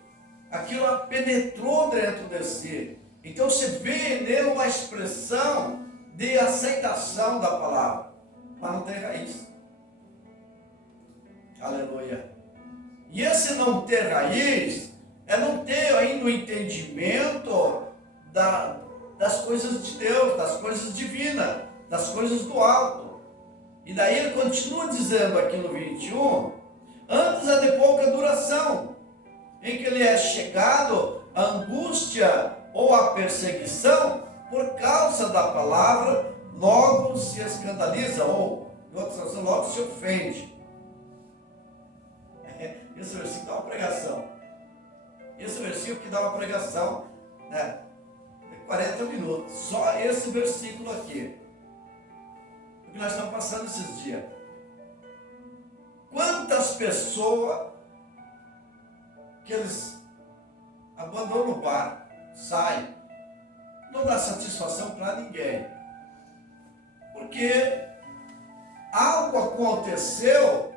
aquilo penetrou dentro de si. Então você vê nele uma expressão de aceitação da palavra, mas não tem raiz. Aleluia. E esse não ter raiz é não ter ainda o entendimento das coisas de Deus, das coisas divinas, das coisas do alto. E daí ele continua dizendo aqui no 21, antes é de pouca duração, em que ele é chegado a angústia ou a perseguição por causa da palavra, logo se escandaliza, ou, em outra tradução, logo se ofende. Esse versículo dá uma pregação. Esse versículo que dá uma pregação, né, de 40 minutos. Só esse versículo aqui. O que nós estamos passando esses dias. Quantas pessoas que eles abandonam o bar, saem, não dá satisfação para ninguém. Porque algo aconteceu,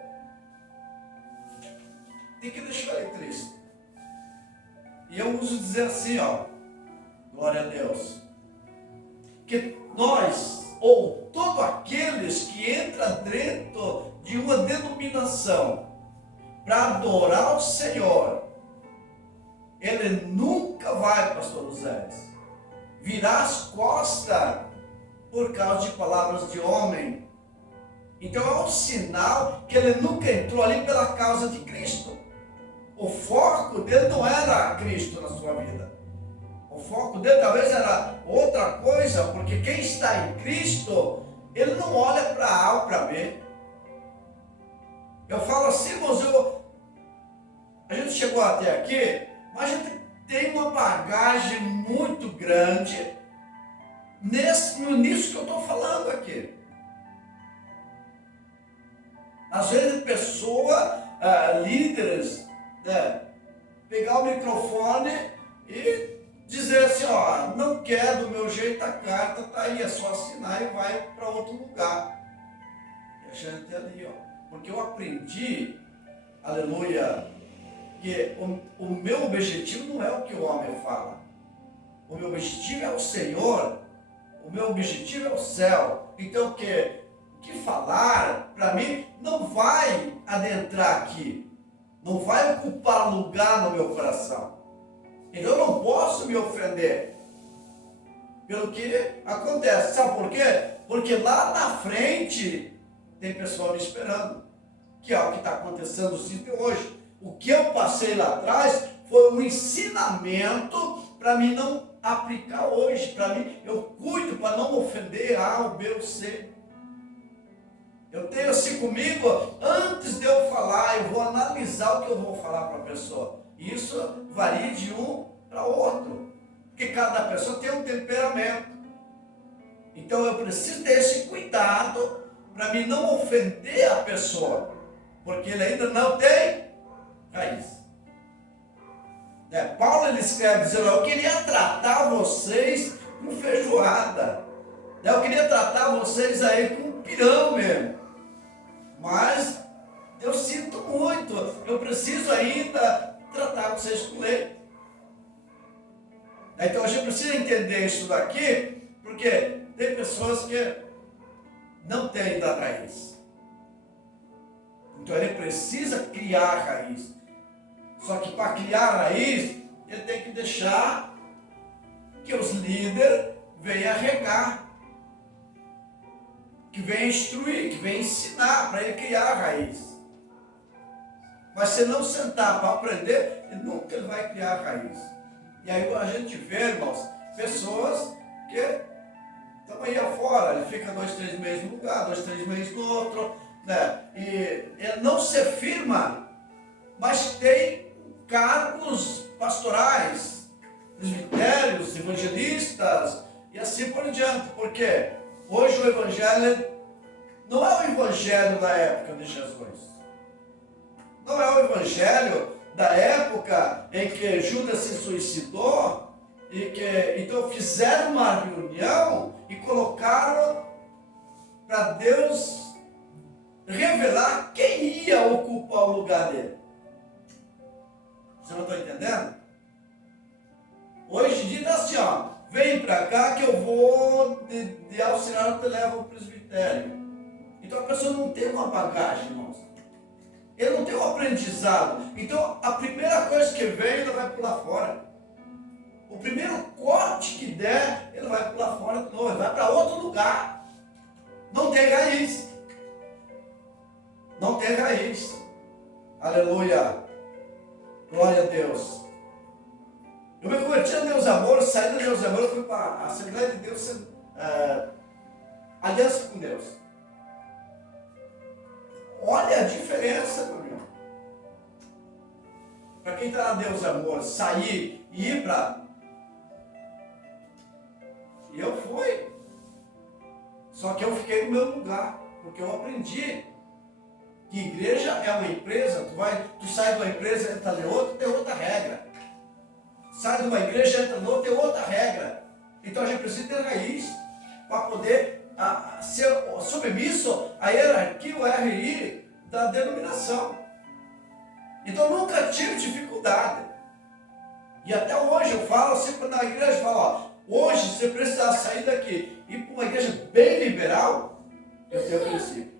tem que deixar ele triste. E eu uso dizer assim, ó, glória a Deus, que nós, ou todos aqueles que entram dentro de uma denominação para adorar o Senhor, ele nunca vai, pastor José, virar as costas por causa de palavras de homem. Então é um sinal que ele nunca entrou ali pela causa de Cristo. O foco dele não era Cristo na sua vida. O foco dele talvez era outra coisa, porque quem está em Cristo, ele não olha para A ou para B. Eu falo assim, irmãos, a gente chegou até aqui, mas a gente tem uma bagagem muito grande nisso que eu estou falando aqui. Às vezes pessoas, líderes, pegar o microfone e dizer assim, ó, não quer do meu jeito, a carta está aí, é só assinar e vai para outro lugar. E a gente ali, ó, porque eu aprendi, aleluia, que o meu objetivo não é o que o homem fala. O meu objetivo é o Senhor, o meu objetivo é o céu. Então o que falar, para mim, não vai adentrar aqui. Não vai ocupar lugar no meu coração. Então eu não posso me ofender pelo que acontece. Sabe por quê? Porque lá na frente tem pessoa me esperando. Que é o que está acontecendo nos dias de hoje. O que eu passei lá atrás foi um ensinamento para mim não aplicar hoje. Para mim, eu cuido para não ofender A, ou B ou C. Eu tenho assim comigo, antes de eu falar, eu vou analisar o que eu vou falar para a pessoa. Isso varia de um para outro, porque cada pessoa tem um temperamento. Então eu preciso ter esse cuidado para mim não ofender a pessoa, porque ele ainda não tem raiz. Paulo ele escreve dizendo: eu queria tratar vocês com feijoada, eu queria tratar vocês aí com pirão mesmo, mas eu sinto muito, eu preciso ainda tratar vocês com leite. Então a gente precisa entender isso daqui, porque tem pessoas que não têm ainda raiz. Então ele precisa criar raiz. Só que para criar raiz, ele tem que deixar que os líderes venham regar, que venham instruir, que venham ensinar para ele criar raiz. Mas se não sentar para aprender, ele nunca vai criar raiz. E aí a gente vê, irmãos, pessoas que estão aí afora, ele fica 2, 3 meses num lugar, 2, 3 meses no outro, né? E ele não se firma, mas tem cargos pastorais, presbitérios, evangelistas e assim por diante, porque hoje o evangelho não é o evangelho da época de Jesus, não é o evangelho da época em que Judas se suicidou e que então fizeram uma reunião e colocaram para Deus revelar quem ia ocupar o lugar dele. Você não está entendendo? Hoje em dia está assim, ó, vem para cá que eu vou de auxiliar te levo ao presbitério. Então a pessoa não tem uma bagagem, irmãos. Ele não tem um aprendizado. Então a primeira coisa que vem, ele vai pular fora. O primeiro corte que der, ele vai pular fora de novo, ele vai para outro lugar. Não tem raiz. Não tem raiz. Aleluia. Glória a Deus. Eu me converti a Deus Amor, saí de Deus Amor, eu fui para a Assembleia de Deus, aliança com Deus. Olha a diferença, meu irmão. Para quem está na Deus Amor, sair e ir para... E eu fui. Só que eu fiquei no meu lugar, porque eu aprendi que igreja é uma empresa, tu sai de uma empresa, entra em outra, tem outra regra. Sai de uma igreja, entra em outra, tem outra regra. Então a gente precisa ter raiz para poder ser submisso à hierarquia, o RI da denominação. Então nunca tive dificuldade. E até hoje eu falo sempre na igreja, eu falo, ó, hoje você precisa sair daqui e ir para uma igreja bem liberal, eu tenho princípios.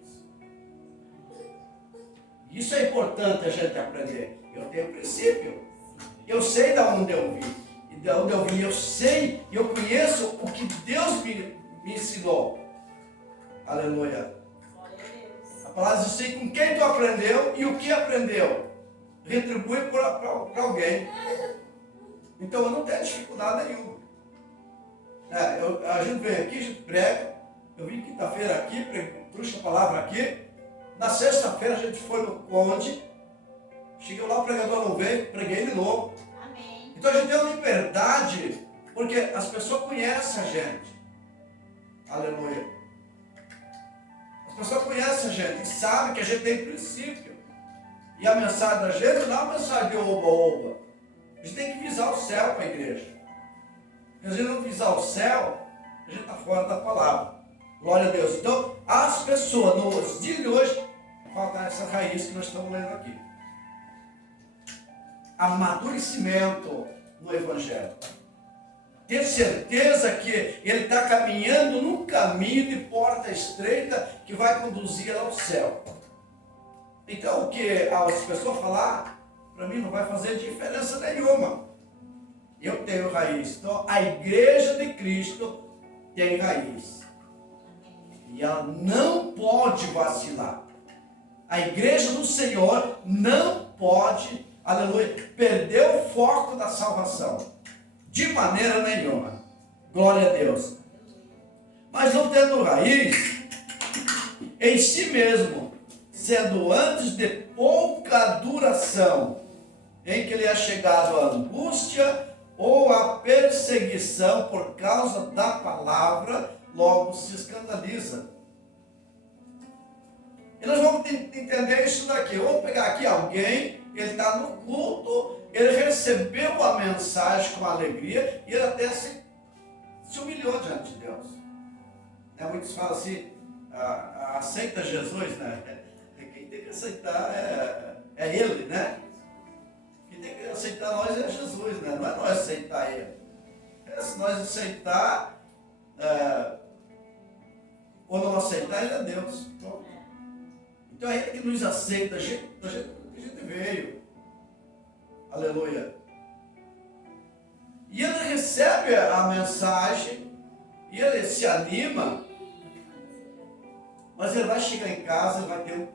Isso é importante a gente aprender. Eu tenho princípio. Eu sei de onde eu vim. E de onde eu vim, eu sei, eu conheço o que Deus me ensinou. Aleluia. A palavra diz assim, com quem tu aprendeu e o que aprendeu. Retribui para alguém. Então eu não tenho dificuldade nenhuma. A gente vem aqui, a gente prega. Eu vim quinta-feira aqui, trouxe a palavra aqui. Na sexta-feira a gente foi no Conde. Cheguei lá, o pregador não veio, preguei de novo. Amém. Então a gente tem uma liberdade, porque as pessoas conhecem a gente. Aleluia. As pessoas conhecem a gente e sabem que a gente tem princípio. E a mensagem da gente não é uma mensagem de oba-oba. A gente tem que visar o céu para a igreja. Se a gente não visar o céu, a gente está fora da palavra. Glória a Deus. Então, as pessoas, nos dias de hoje, falta essa raiz que nós estamos lendo aqui. Amadurecimento no Evangelho. Ter certeza que ele está caminhando num caminho de porta estreita que vai conduzir ao céu. Então, o que as pessoas falar, para mim não vai fazer diferença nenhuma. Eu tenho raiz. Então, a igreja de Cristo tem raiz. E ela não pode vacilar. A igreja do Senhor não pode aleluia, perdeu o foco da salvação. De maneira nenhuma. Glória a Deus. Mas não tendo raiz em si mesmo, sendo antes de pouca duração, em que lhe é chegado a angústia ou a perseguição por causa da palavra, logo se escandaliza. E nós vamos entender isso daqui. Vamos pegar aqui alguém, ele está no culto, ele recebeu a mensagem com alegria e ele até se humilhou diante de Deus. Muitos falam assim, aceita Jesus, né? Quem tem que aceitar é ele, né? Quem tem que aceitar nós é Jesus, né? Não é nós aceitar ele. Se nós aceitar ou não aceitar, ele é Deus. Então é ele que nos aceita, a gente veio. Aleluia. E ele recebe a mensagem, e ele se anima, mas ele vai chegar em casa, ele vai ter um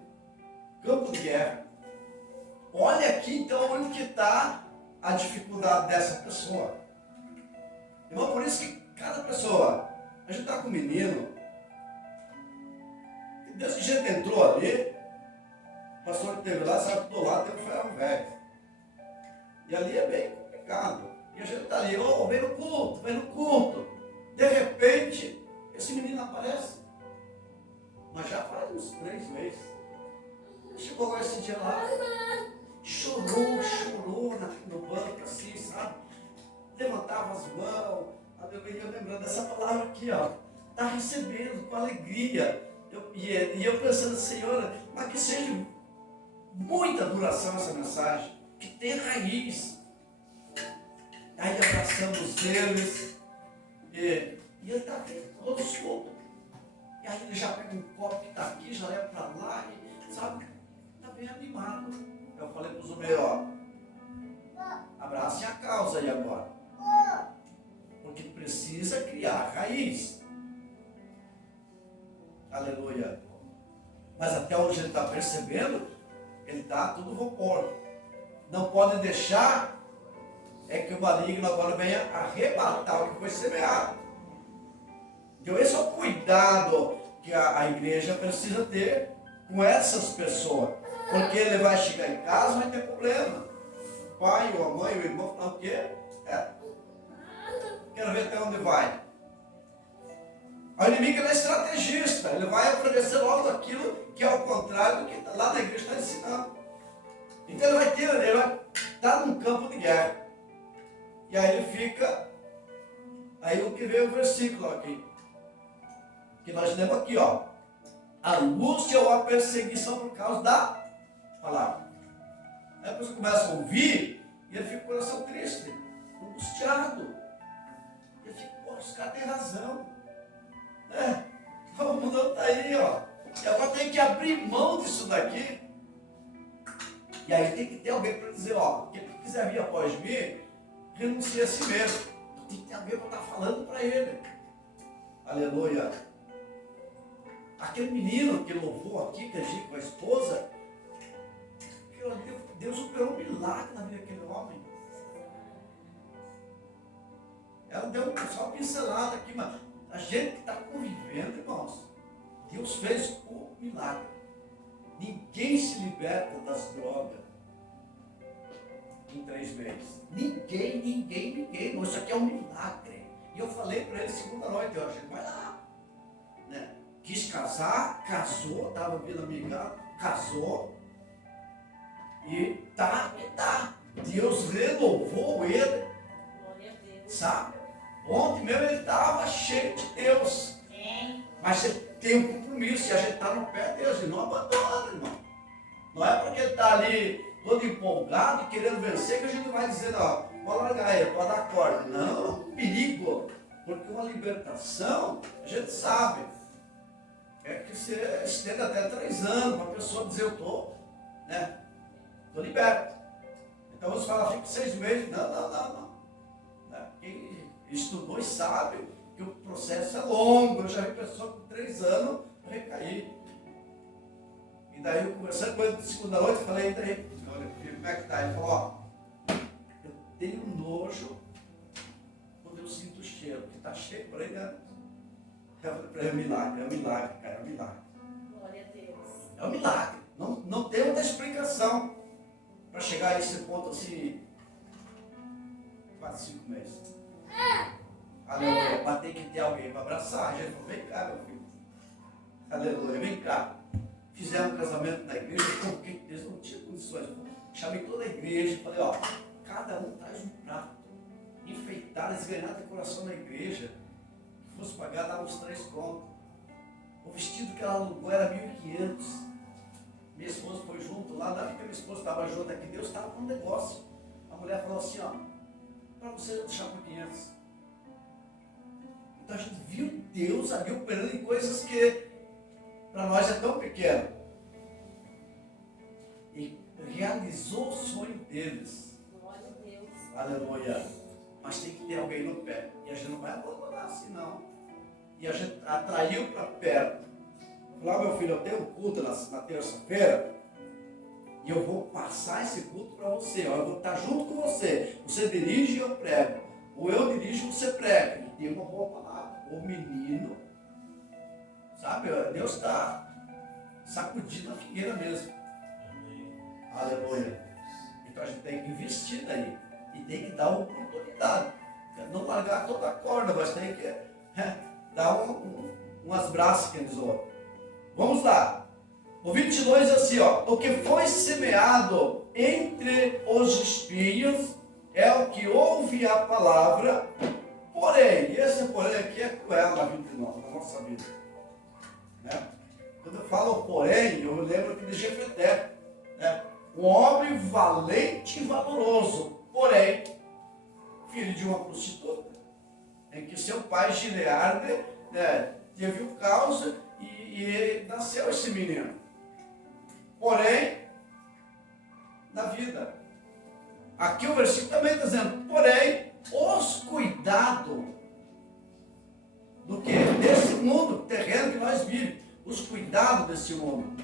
campo de guerra. Olha aqui então onde que está a dificuldade dessa pessoa. Irmão, por isso que cada pessoa, a gente está com um menino, desse jeito entrou ali, o pastor que esteve lá, sabe que do lado tem um ferro velho. E ali é bem complicado. E a gente está ali, vem no culto. De repente, esse menino aparece. Mas já faz uns 3 meses. Chegou esse dia lá, chorou no banco, assim, sabe? Levantava as mãos, aleluia, lembrando dessa palavra aqui, ó. Está recebendo com alegria. E eu pensando, Senhor, mas que seja muita duração essa mensagem, que tenha raiz. Aí abraçamos eles, e ele está todo solto. E aí ele já pega um copo que está aqui, já leva para lá, e sabe, está bem animado. Eu falei para os meus, abracem a causa aí agora. Porque precisa criar raiz. Aleluia. Mas até hoje ele está percebendo, ele está tudo vapor. Não pode deixar que o maligno agora venha arrebatar o que foi semeado. Então esse é o cuidado que a igreja precisa ter com essas pessoas. Porque ele vai chegar em casa e vai ter problema. O pai, ou a mãe, o irmão falar o quê? Quero ver até onde vai. O inimigo é estrategista, ele vai oferecer logo aquilo que é o contrário do que lá na igreja está ensinando. Então ele vai estar num campo de guerra. E aí ele fica, aí o que vem o versículo aqui, que nós lemos aqui, ó. A angústia ou a perseguição por causa da palavra. Aí a pessoa começa a ouvir e ele fica com o coração triste, angustiado. Ele fica, os caras têm razão. O mundo está aí, ó. E agora tem que abrir mão disso daqui. E aí tem que ter alguém para dizer, quem quiser vir após mim, renuncie a si mesmo. Tem que ter alguém para estar falando para ele. Aleluia. Aquele menino que louvou aqui, que a gente com a esposa, Deus operou um milagre na vida daquele homem. Ela deu só uma pincelada aqui, mas a gente que está convivendo, irmãos, Deus fez o milagre. Ninguém se liberta das drogas em 3 meses. Ninguém. Irmão, isso aqui é um milagre. E eu falei para ele segunda noite, a gente vai lá. Né? Quis casar, casou, estava vindo amiga, casou. E tá. Deus renovou ele. Glória a Deus. Sabe? Ontem mesmo ele estava cheio de Deus. Mas ele tem um compromisso e a gente está no pé de Deus. E não abandona, irmão. Não é porque ele está ali todo empolgado e querendo vencer que a gente vai dizer, pode largar ele, pode dar corda. Não, é um perigo. Porque uma libertação, a gente sabe, é que você estende até 3 anos para a pessoa dizer, eu estou liberto. Então você fala, fica 6 meses. Não. Quem estudou e sabe que o processo é longo. Eu já vi pessoa com 3 anos recair. E daí eu conversando com ele de segunda noite, falei, olha filho, como é que tá? Ele falou, ó, eu tenho nojo quando eu sinto o cheiro, porque tá cheio por aí dentro. Eu falei pra ele, é um milagre, cara, é um milagre. Glória a Deus. É um milagre. Não tem outra explicação para chegar a esse ponto assim, 4, 5 meses. Aleluia, mas tem que ter alguém para abraçar. A gente falou, vem cá, meu filho. Aleluia, vem cá. Fizeram um casamento na igreja, porque Deus não tinha condições. Chamei toda a igreja e falei, ó, cada um traz um prato. Enfeitar, esganhar a decoração na igreja. Que fosse pagar, dava uns 3 contos. O vestido que ela alugou era 1.500. Minha esposa foi junto lá, não é porque minha esposa estava junto aqui, Deus estava com um negócio. A mulher falou assim, ó, para você eu deixar por 500. Então a gente viu Deus ali operando em coisas que para nós é tão pequeno. E realizou o sonho deles. Glória a Deus. Aleluia. Mas tem que ter alguém no pé. E a gente não vai abandonar assim não. E a gente atraiu para perto. Falei, meu filho, eu tenho um culto na terça-feira. E eu vou passar esse culto para você. Ó, eu vou estar junto com você. Você dirige e eu prego. Ou eu dirijo e você prega. E tem uma boa palavra. O menino, sabe, Deus está sacudindo a figueira mesmo. Aleluia. Então a gente tem que investir daí. E tem que dar uma oportunidade. Não largar toda a corda, mas tem que dar umas braças que eles outros. Vamos lá. O 22 diz assim, ó. O que foi semeado entre os espinhos é o que ouve a palavra, porém, esse porém aqui é cruel na vida de nós, na nossa vida. Né? Quando eu falo porém, eu lembro aqui de Jefeté, né? Um homem valente e valoroso, porém, filho de uma prostituta, em que seu pai Gileade, né, teve o caos e nasceu esse menino. Porém, na vida. Aqui o versículo também está dizendo, porém, os cuidados do que? Desse mundo terreno que nós vivemos, os cuidados desse mundo.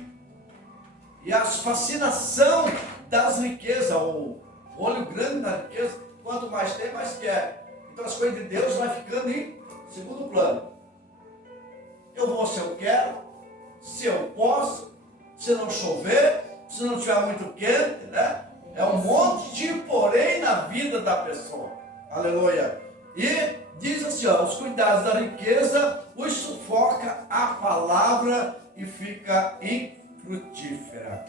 E a fascinação das riquezas, o olho grande da riqueza, quanto mais tem, mais quer. Então as coisas de Deus vai ficando em segundo plano. Eu vou se eu quero, se eu posso, se não chover, se não tiver muito quente, né? É um monte de porém na vida da pessoa. Aleluia. E diz assim, ó, os cuidados da riqueza os sufoca a palavra e fica infrutífera.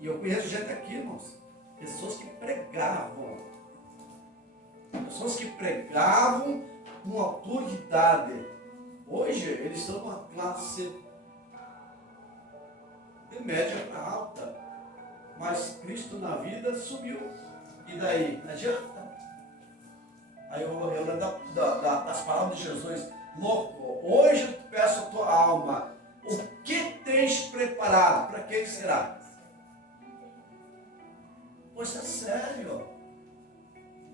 E eu conheço gente aqui, irmãos, pessoas que pregavam com autoridade. Hoje eles estão numa classe de média para alta, mas Cristo na vida subiu. E daí? Não adianta. Aí eu lembro das palavras de Jesus: louco, hoje eu te peço a tua alma, o que tens preparado? Para quem será? Pois é sério.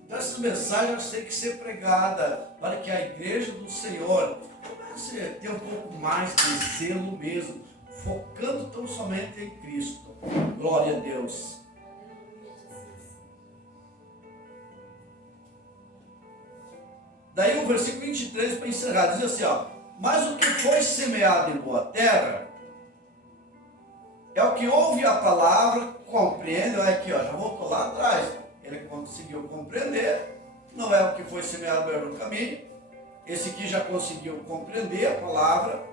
Então essas mensagens têm que ser pregadas para que a igreja do Senhor comece a ter um pouco mais de zelo mesmo, focando tão somente em Cristo. Glória a Deus. Daí o versículo 23 para encerrar, diz assim, ó: mas o que foi semeado em boa terra é o que ouve a palavra, compreende. Olha aqui, ó, já voltou lá atrás. Ele conseguiu compreender, não é o que foi semeado no caminho. Esse aqui já conseguiu compreender a palavra.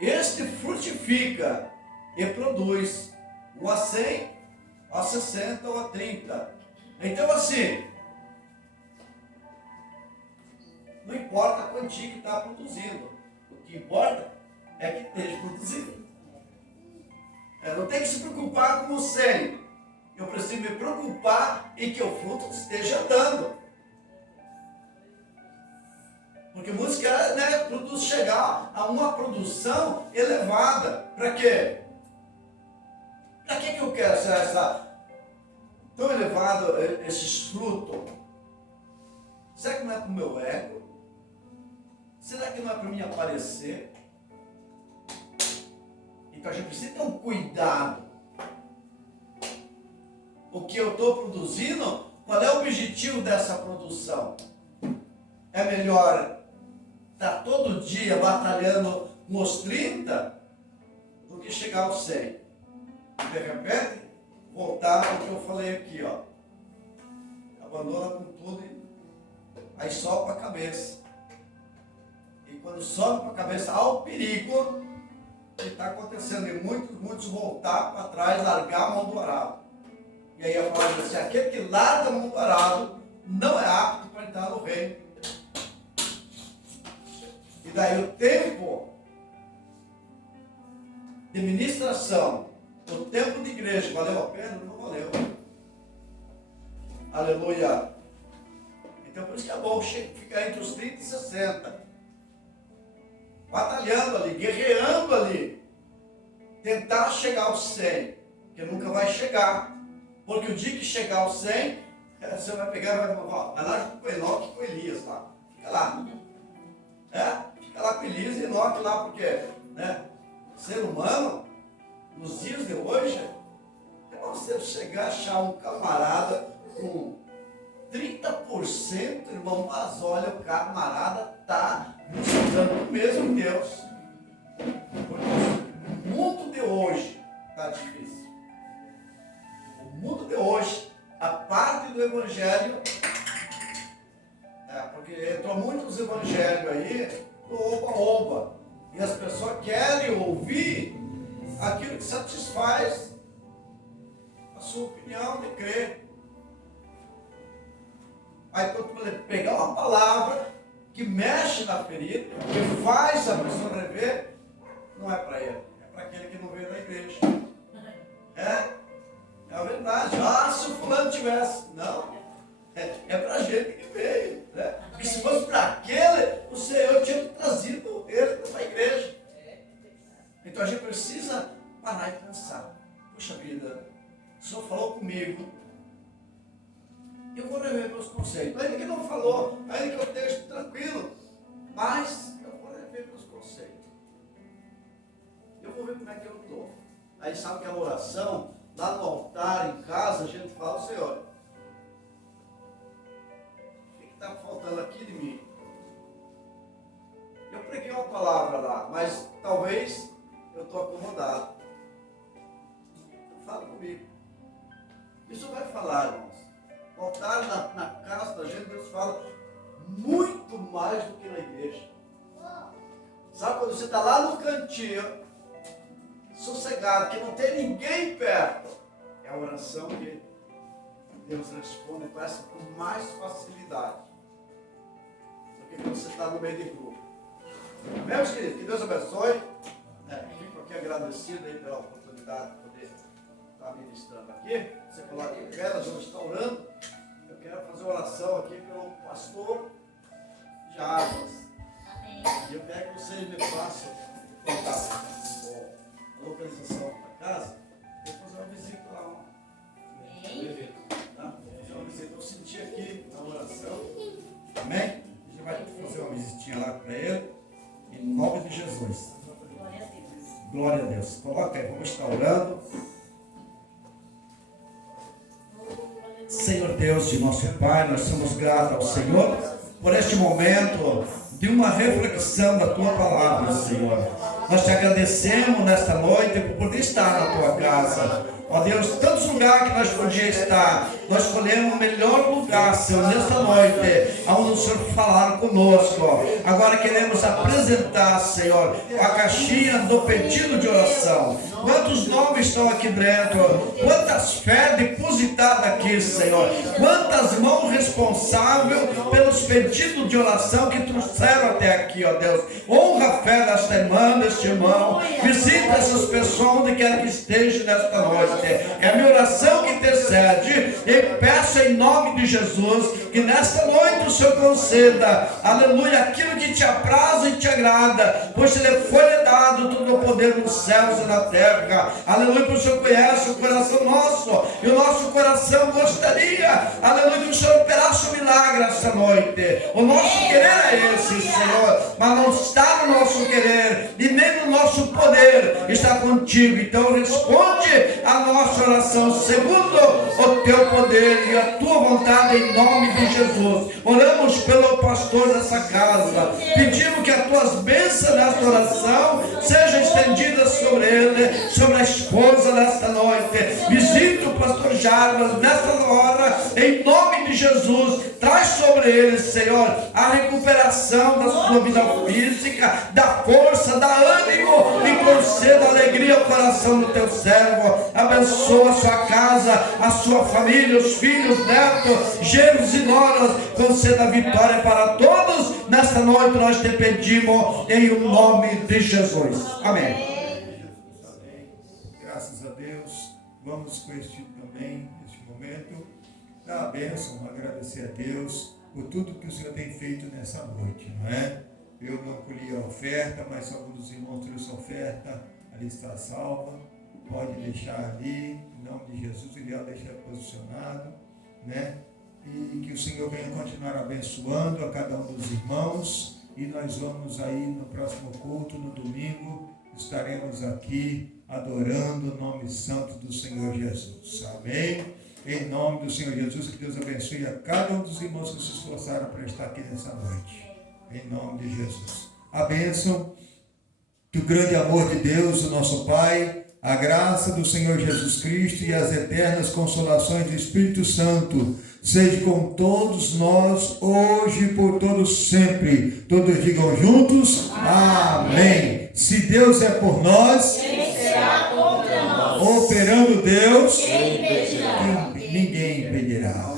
Este frutifica e produz um a 100, a 60 ou a 30. Então assim, não importa a quantia que está produzindo, o que importa é que esteja produzindo. Não tem que se preocupar com o 100, eu preciso me preocupar em que o fruto esteja dando. Porque muitos querem, né, chegar a uma produção elevada. Para quê? Para que eu quero essa tão elevado, esses frutos? Será que não é para o meu ego? Será que não é para mim aparecer? Então a gente precisa ter um cuidado. O que eu estou produzindo, qual é o objetivo dessa produção? É melhor estar todo dia batalhando com os 30 do que chegar aos 100. De repente, voltar ao que eu falei aqui, ó. Abandona com tudo e aí sobe para a cabeça. E quando sobe para a cabeça, há o perigo que está acontecendo de muitos voltar para trás, largar a mão do arado. E aí a palavra diz assim, aquele que larga a mão do arado não é apto para entrar no reino. E daí o tempo de ministração, o tempo de igreja, valeu a pena? Não valeu. Aleluia. Então por isso que é bom ficar entre os 30 e 60. Batalhando ali, guerreando ali. Tentar chegar aos 100. Porque nunca vai chegar. Porque o dia que chegar aos 100, você vai pegar e vai lá junto com Enoque e com Elias lá. Fica lá. Fica lá com Elias e Enoque lá, porque, né? Ser humano, nos dias de hoje, é você chegar a achar um camarada com 30%, irmão, mas olha, o camarada está buscando o mesmo Deus. Porque o mundo de hoje está difícil. O mundo de hoje, a parte do evangelho, porque entrou muitos evangelhos aí, no oba-oba. E as pessoas querem ouvir aquilo que satisfaz a sua opinião de crer. Aí quando você pegar uma palavra que mexe na ferida, que faz a pessoa rever, não é para ele, é para aquele que não veio na igreja. É a verdade. Se o fulano tivesse. Não. É para a gente que veio. Né? Porque se fosse para aquele, o Senhor tinha trazido ele para a igreja. Então a gente precisa parar e pensar. Puxa vida, o Senhor falou comigo. Eu vou rever meus conceitos. Ainda que não falou, ainda que eu esteja tranquilo, mas eu vou rever meus conceitos. Eu vou ver como é que eu estou. Aí sabe que a oração, lá no altar, em casa, a gente fala, Senhor, o que está faltando aqui de mim? Eu preguei uma palavra lá, mas talvez eu estou acomodado. Fala comigo. Isso vai falar, irmãos. No altar, na casa da gente, Deus fala muito mais do que na igreja. Sabe quando você está lá no cantinho, sossegado, que não tem ninguém perto, é a oração que Deus responde, parece com mais facilidade do que quando você está no meio de grupo. Meus queridos, que Deus abençoe. Fico aqui agradecido aí pela oportunidade de poder estar ministrando aqui. Você coloca em pé, nós vamos estar orando. Eu quero fazer uma oração aqui pelo pastor de Águas. E eu quero que vocês me façam contato. A localização da casa, eu vou fazer uma visita lá. Vou fazer uma visita. Eu senti aqui na oração. Amém? A gente vai fazer uma visitinha lá para ele. Em nome de Jesus. Glória a Deus. Glória a Deus. Coloca aí, vamos estar orando. Senhor Deus e nosso Pai, nós somos gratos ao Senhor por este momento de uma reflexão da Tua Palavra, Senhor. Nós te agradecemos nesta noite por poder estar na Tua casa. Ó Deus, tantos lugares que nós podíamos estar, nós escolhemos o melhor lugar, Senhor, nesta noite, onde o Senhor falar conosco. Agora queremos apresentar, Senhor, a caixinha do pedido de oração. Quantos nomes estão aqui dentro? Quantas fé depositadas aqui, Senhor? Quantas mãos responsáveis pelos pedidos de oração que trouxeram até aqui, ó Deus. Honra a fé desta irmã, deste irmão. Visita essas pessoas onde quer que estejam nesta noite. É a minha oração que intercede. E peço em nome de Jesus que nesta noite o Senhor conceda, aleluia, aquilo que te apraz e te agrada, pois lhe foi dado todo o poder nos céus e na terra. Aleluia, porque o Senhor conhece o coração nosso, e o nosso coração gostaria, aleluia, que o Senhor operasse um milagre esta noite. O nosso querer é esse, Senhor, mas não está no nosso querer e nem no nosso poder, está contigo. Então responde a nossa oração segundo o teu poder e a tua vontade, em nome de Jesus. Oramos pelo pastor dessa casa, pedimos que as tuas bênçãos nesta oração sejam estendidas sobre ele, sobre a esposa nesta noite. Visita o pastor Jarbas nesta hora, em nome de Jesus. Traz sobre ele, Senhor, a recuperação da sua vida física, da força, da ânimo, e conceda alegria ao coração do teu servo. Abençoa a sua casa, a sua família, os filhos, netos, genros e noras. Conceda vitória para todos. Nesta noite nós te pedimos em o nome de Jesus. Amém. Graças a Deus. Vamos com este também, neste momento, dar a bênção, agradecer a Deus por tudo que o Senhor tem feito nessa noite, não é? Eu não colhi a oferta, mas alguns dos irmãos trouxeram a oferta, ali está salva. Pode deixar ali, em nome de Jesus, ele vai deixar posicionado, né? E que o Senhor venha continuar abençoando a cada um dos irmãos. E nós vamos aí no próximo culto, no domingo, estaremos aqui adorando o nome santo do Senhor Jesus. Amém? Em nome do Senhor Jesus, que Deus abençoe a cada um dos irmãos que se esforçaram para estar aqui nessa noite. Em nome de Jesus. A bênção, que o grande amor de Deus, o nosso Pai, a graça do Senhor Jesus Cristo e as eternas consolações do Espírito Santo seja com todos nós, hoje e por todos sempre. Todos digam juntos, amém. Se Deus é por nós, Quem será contra nós? operando Deus, Quem impedirá? ninguém impedirá.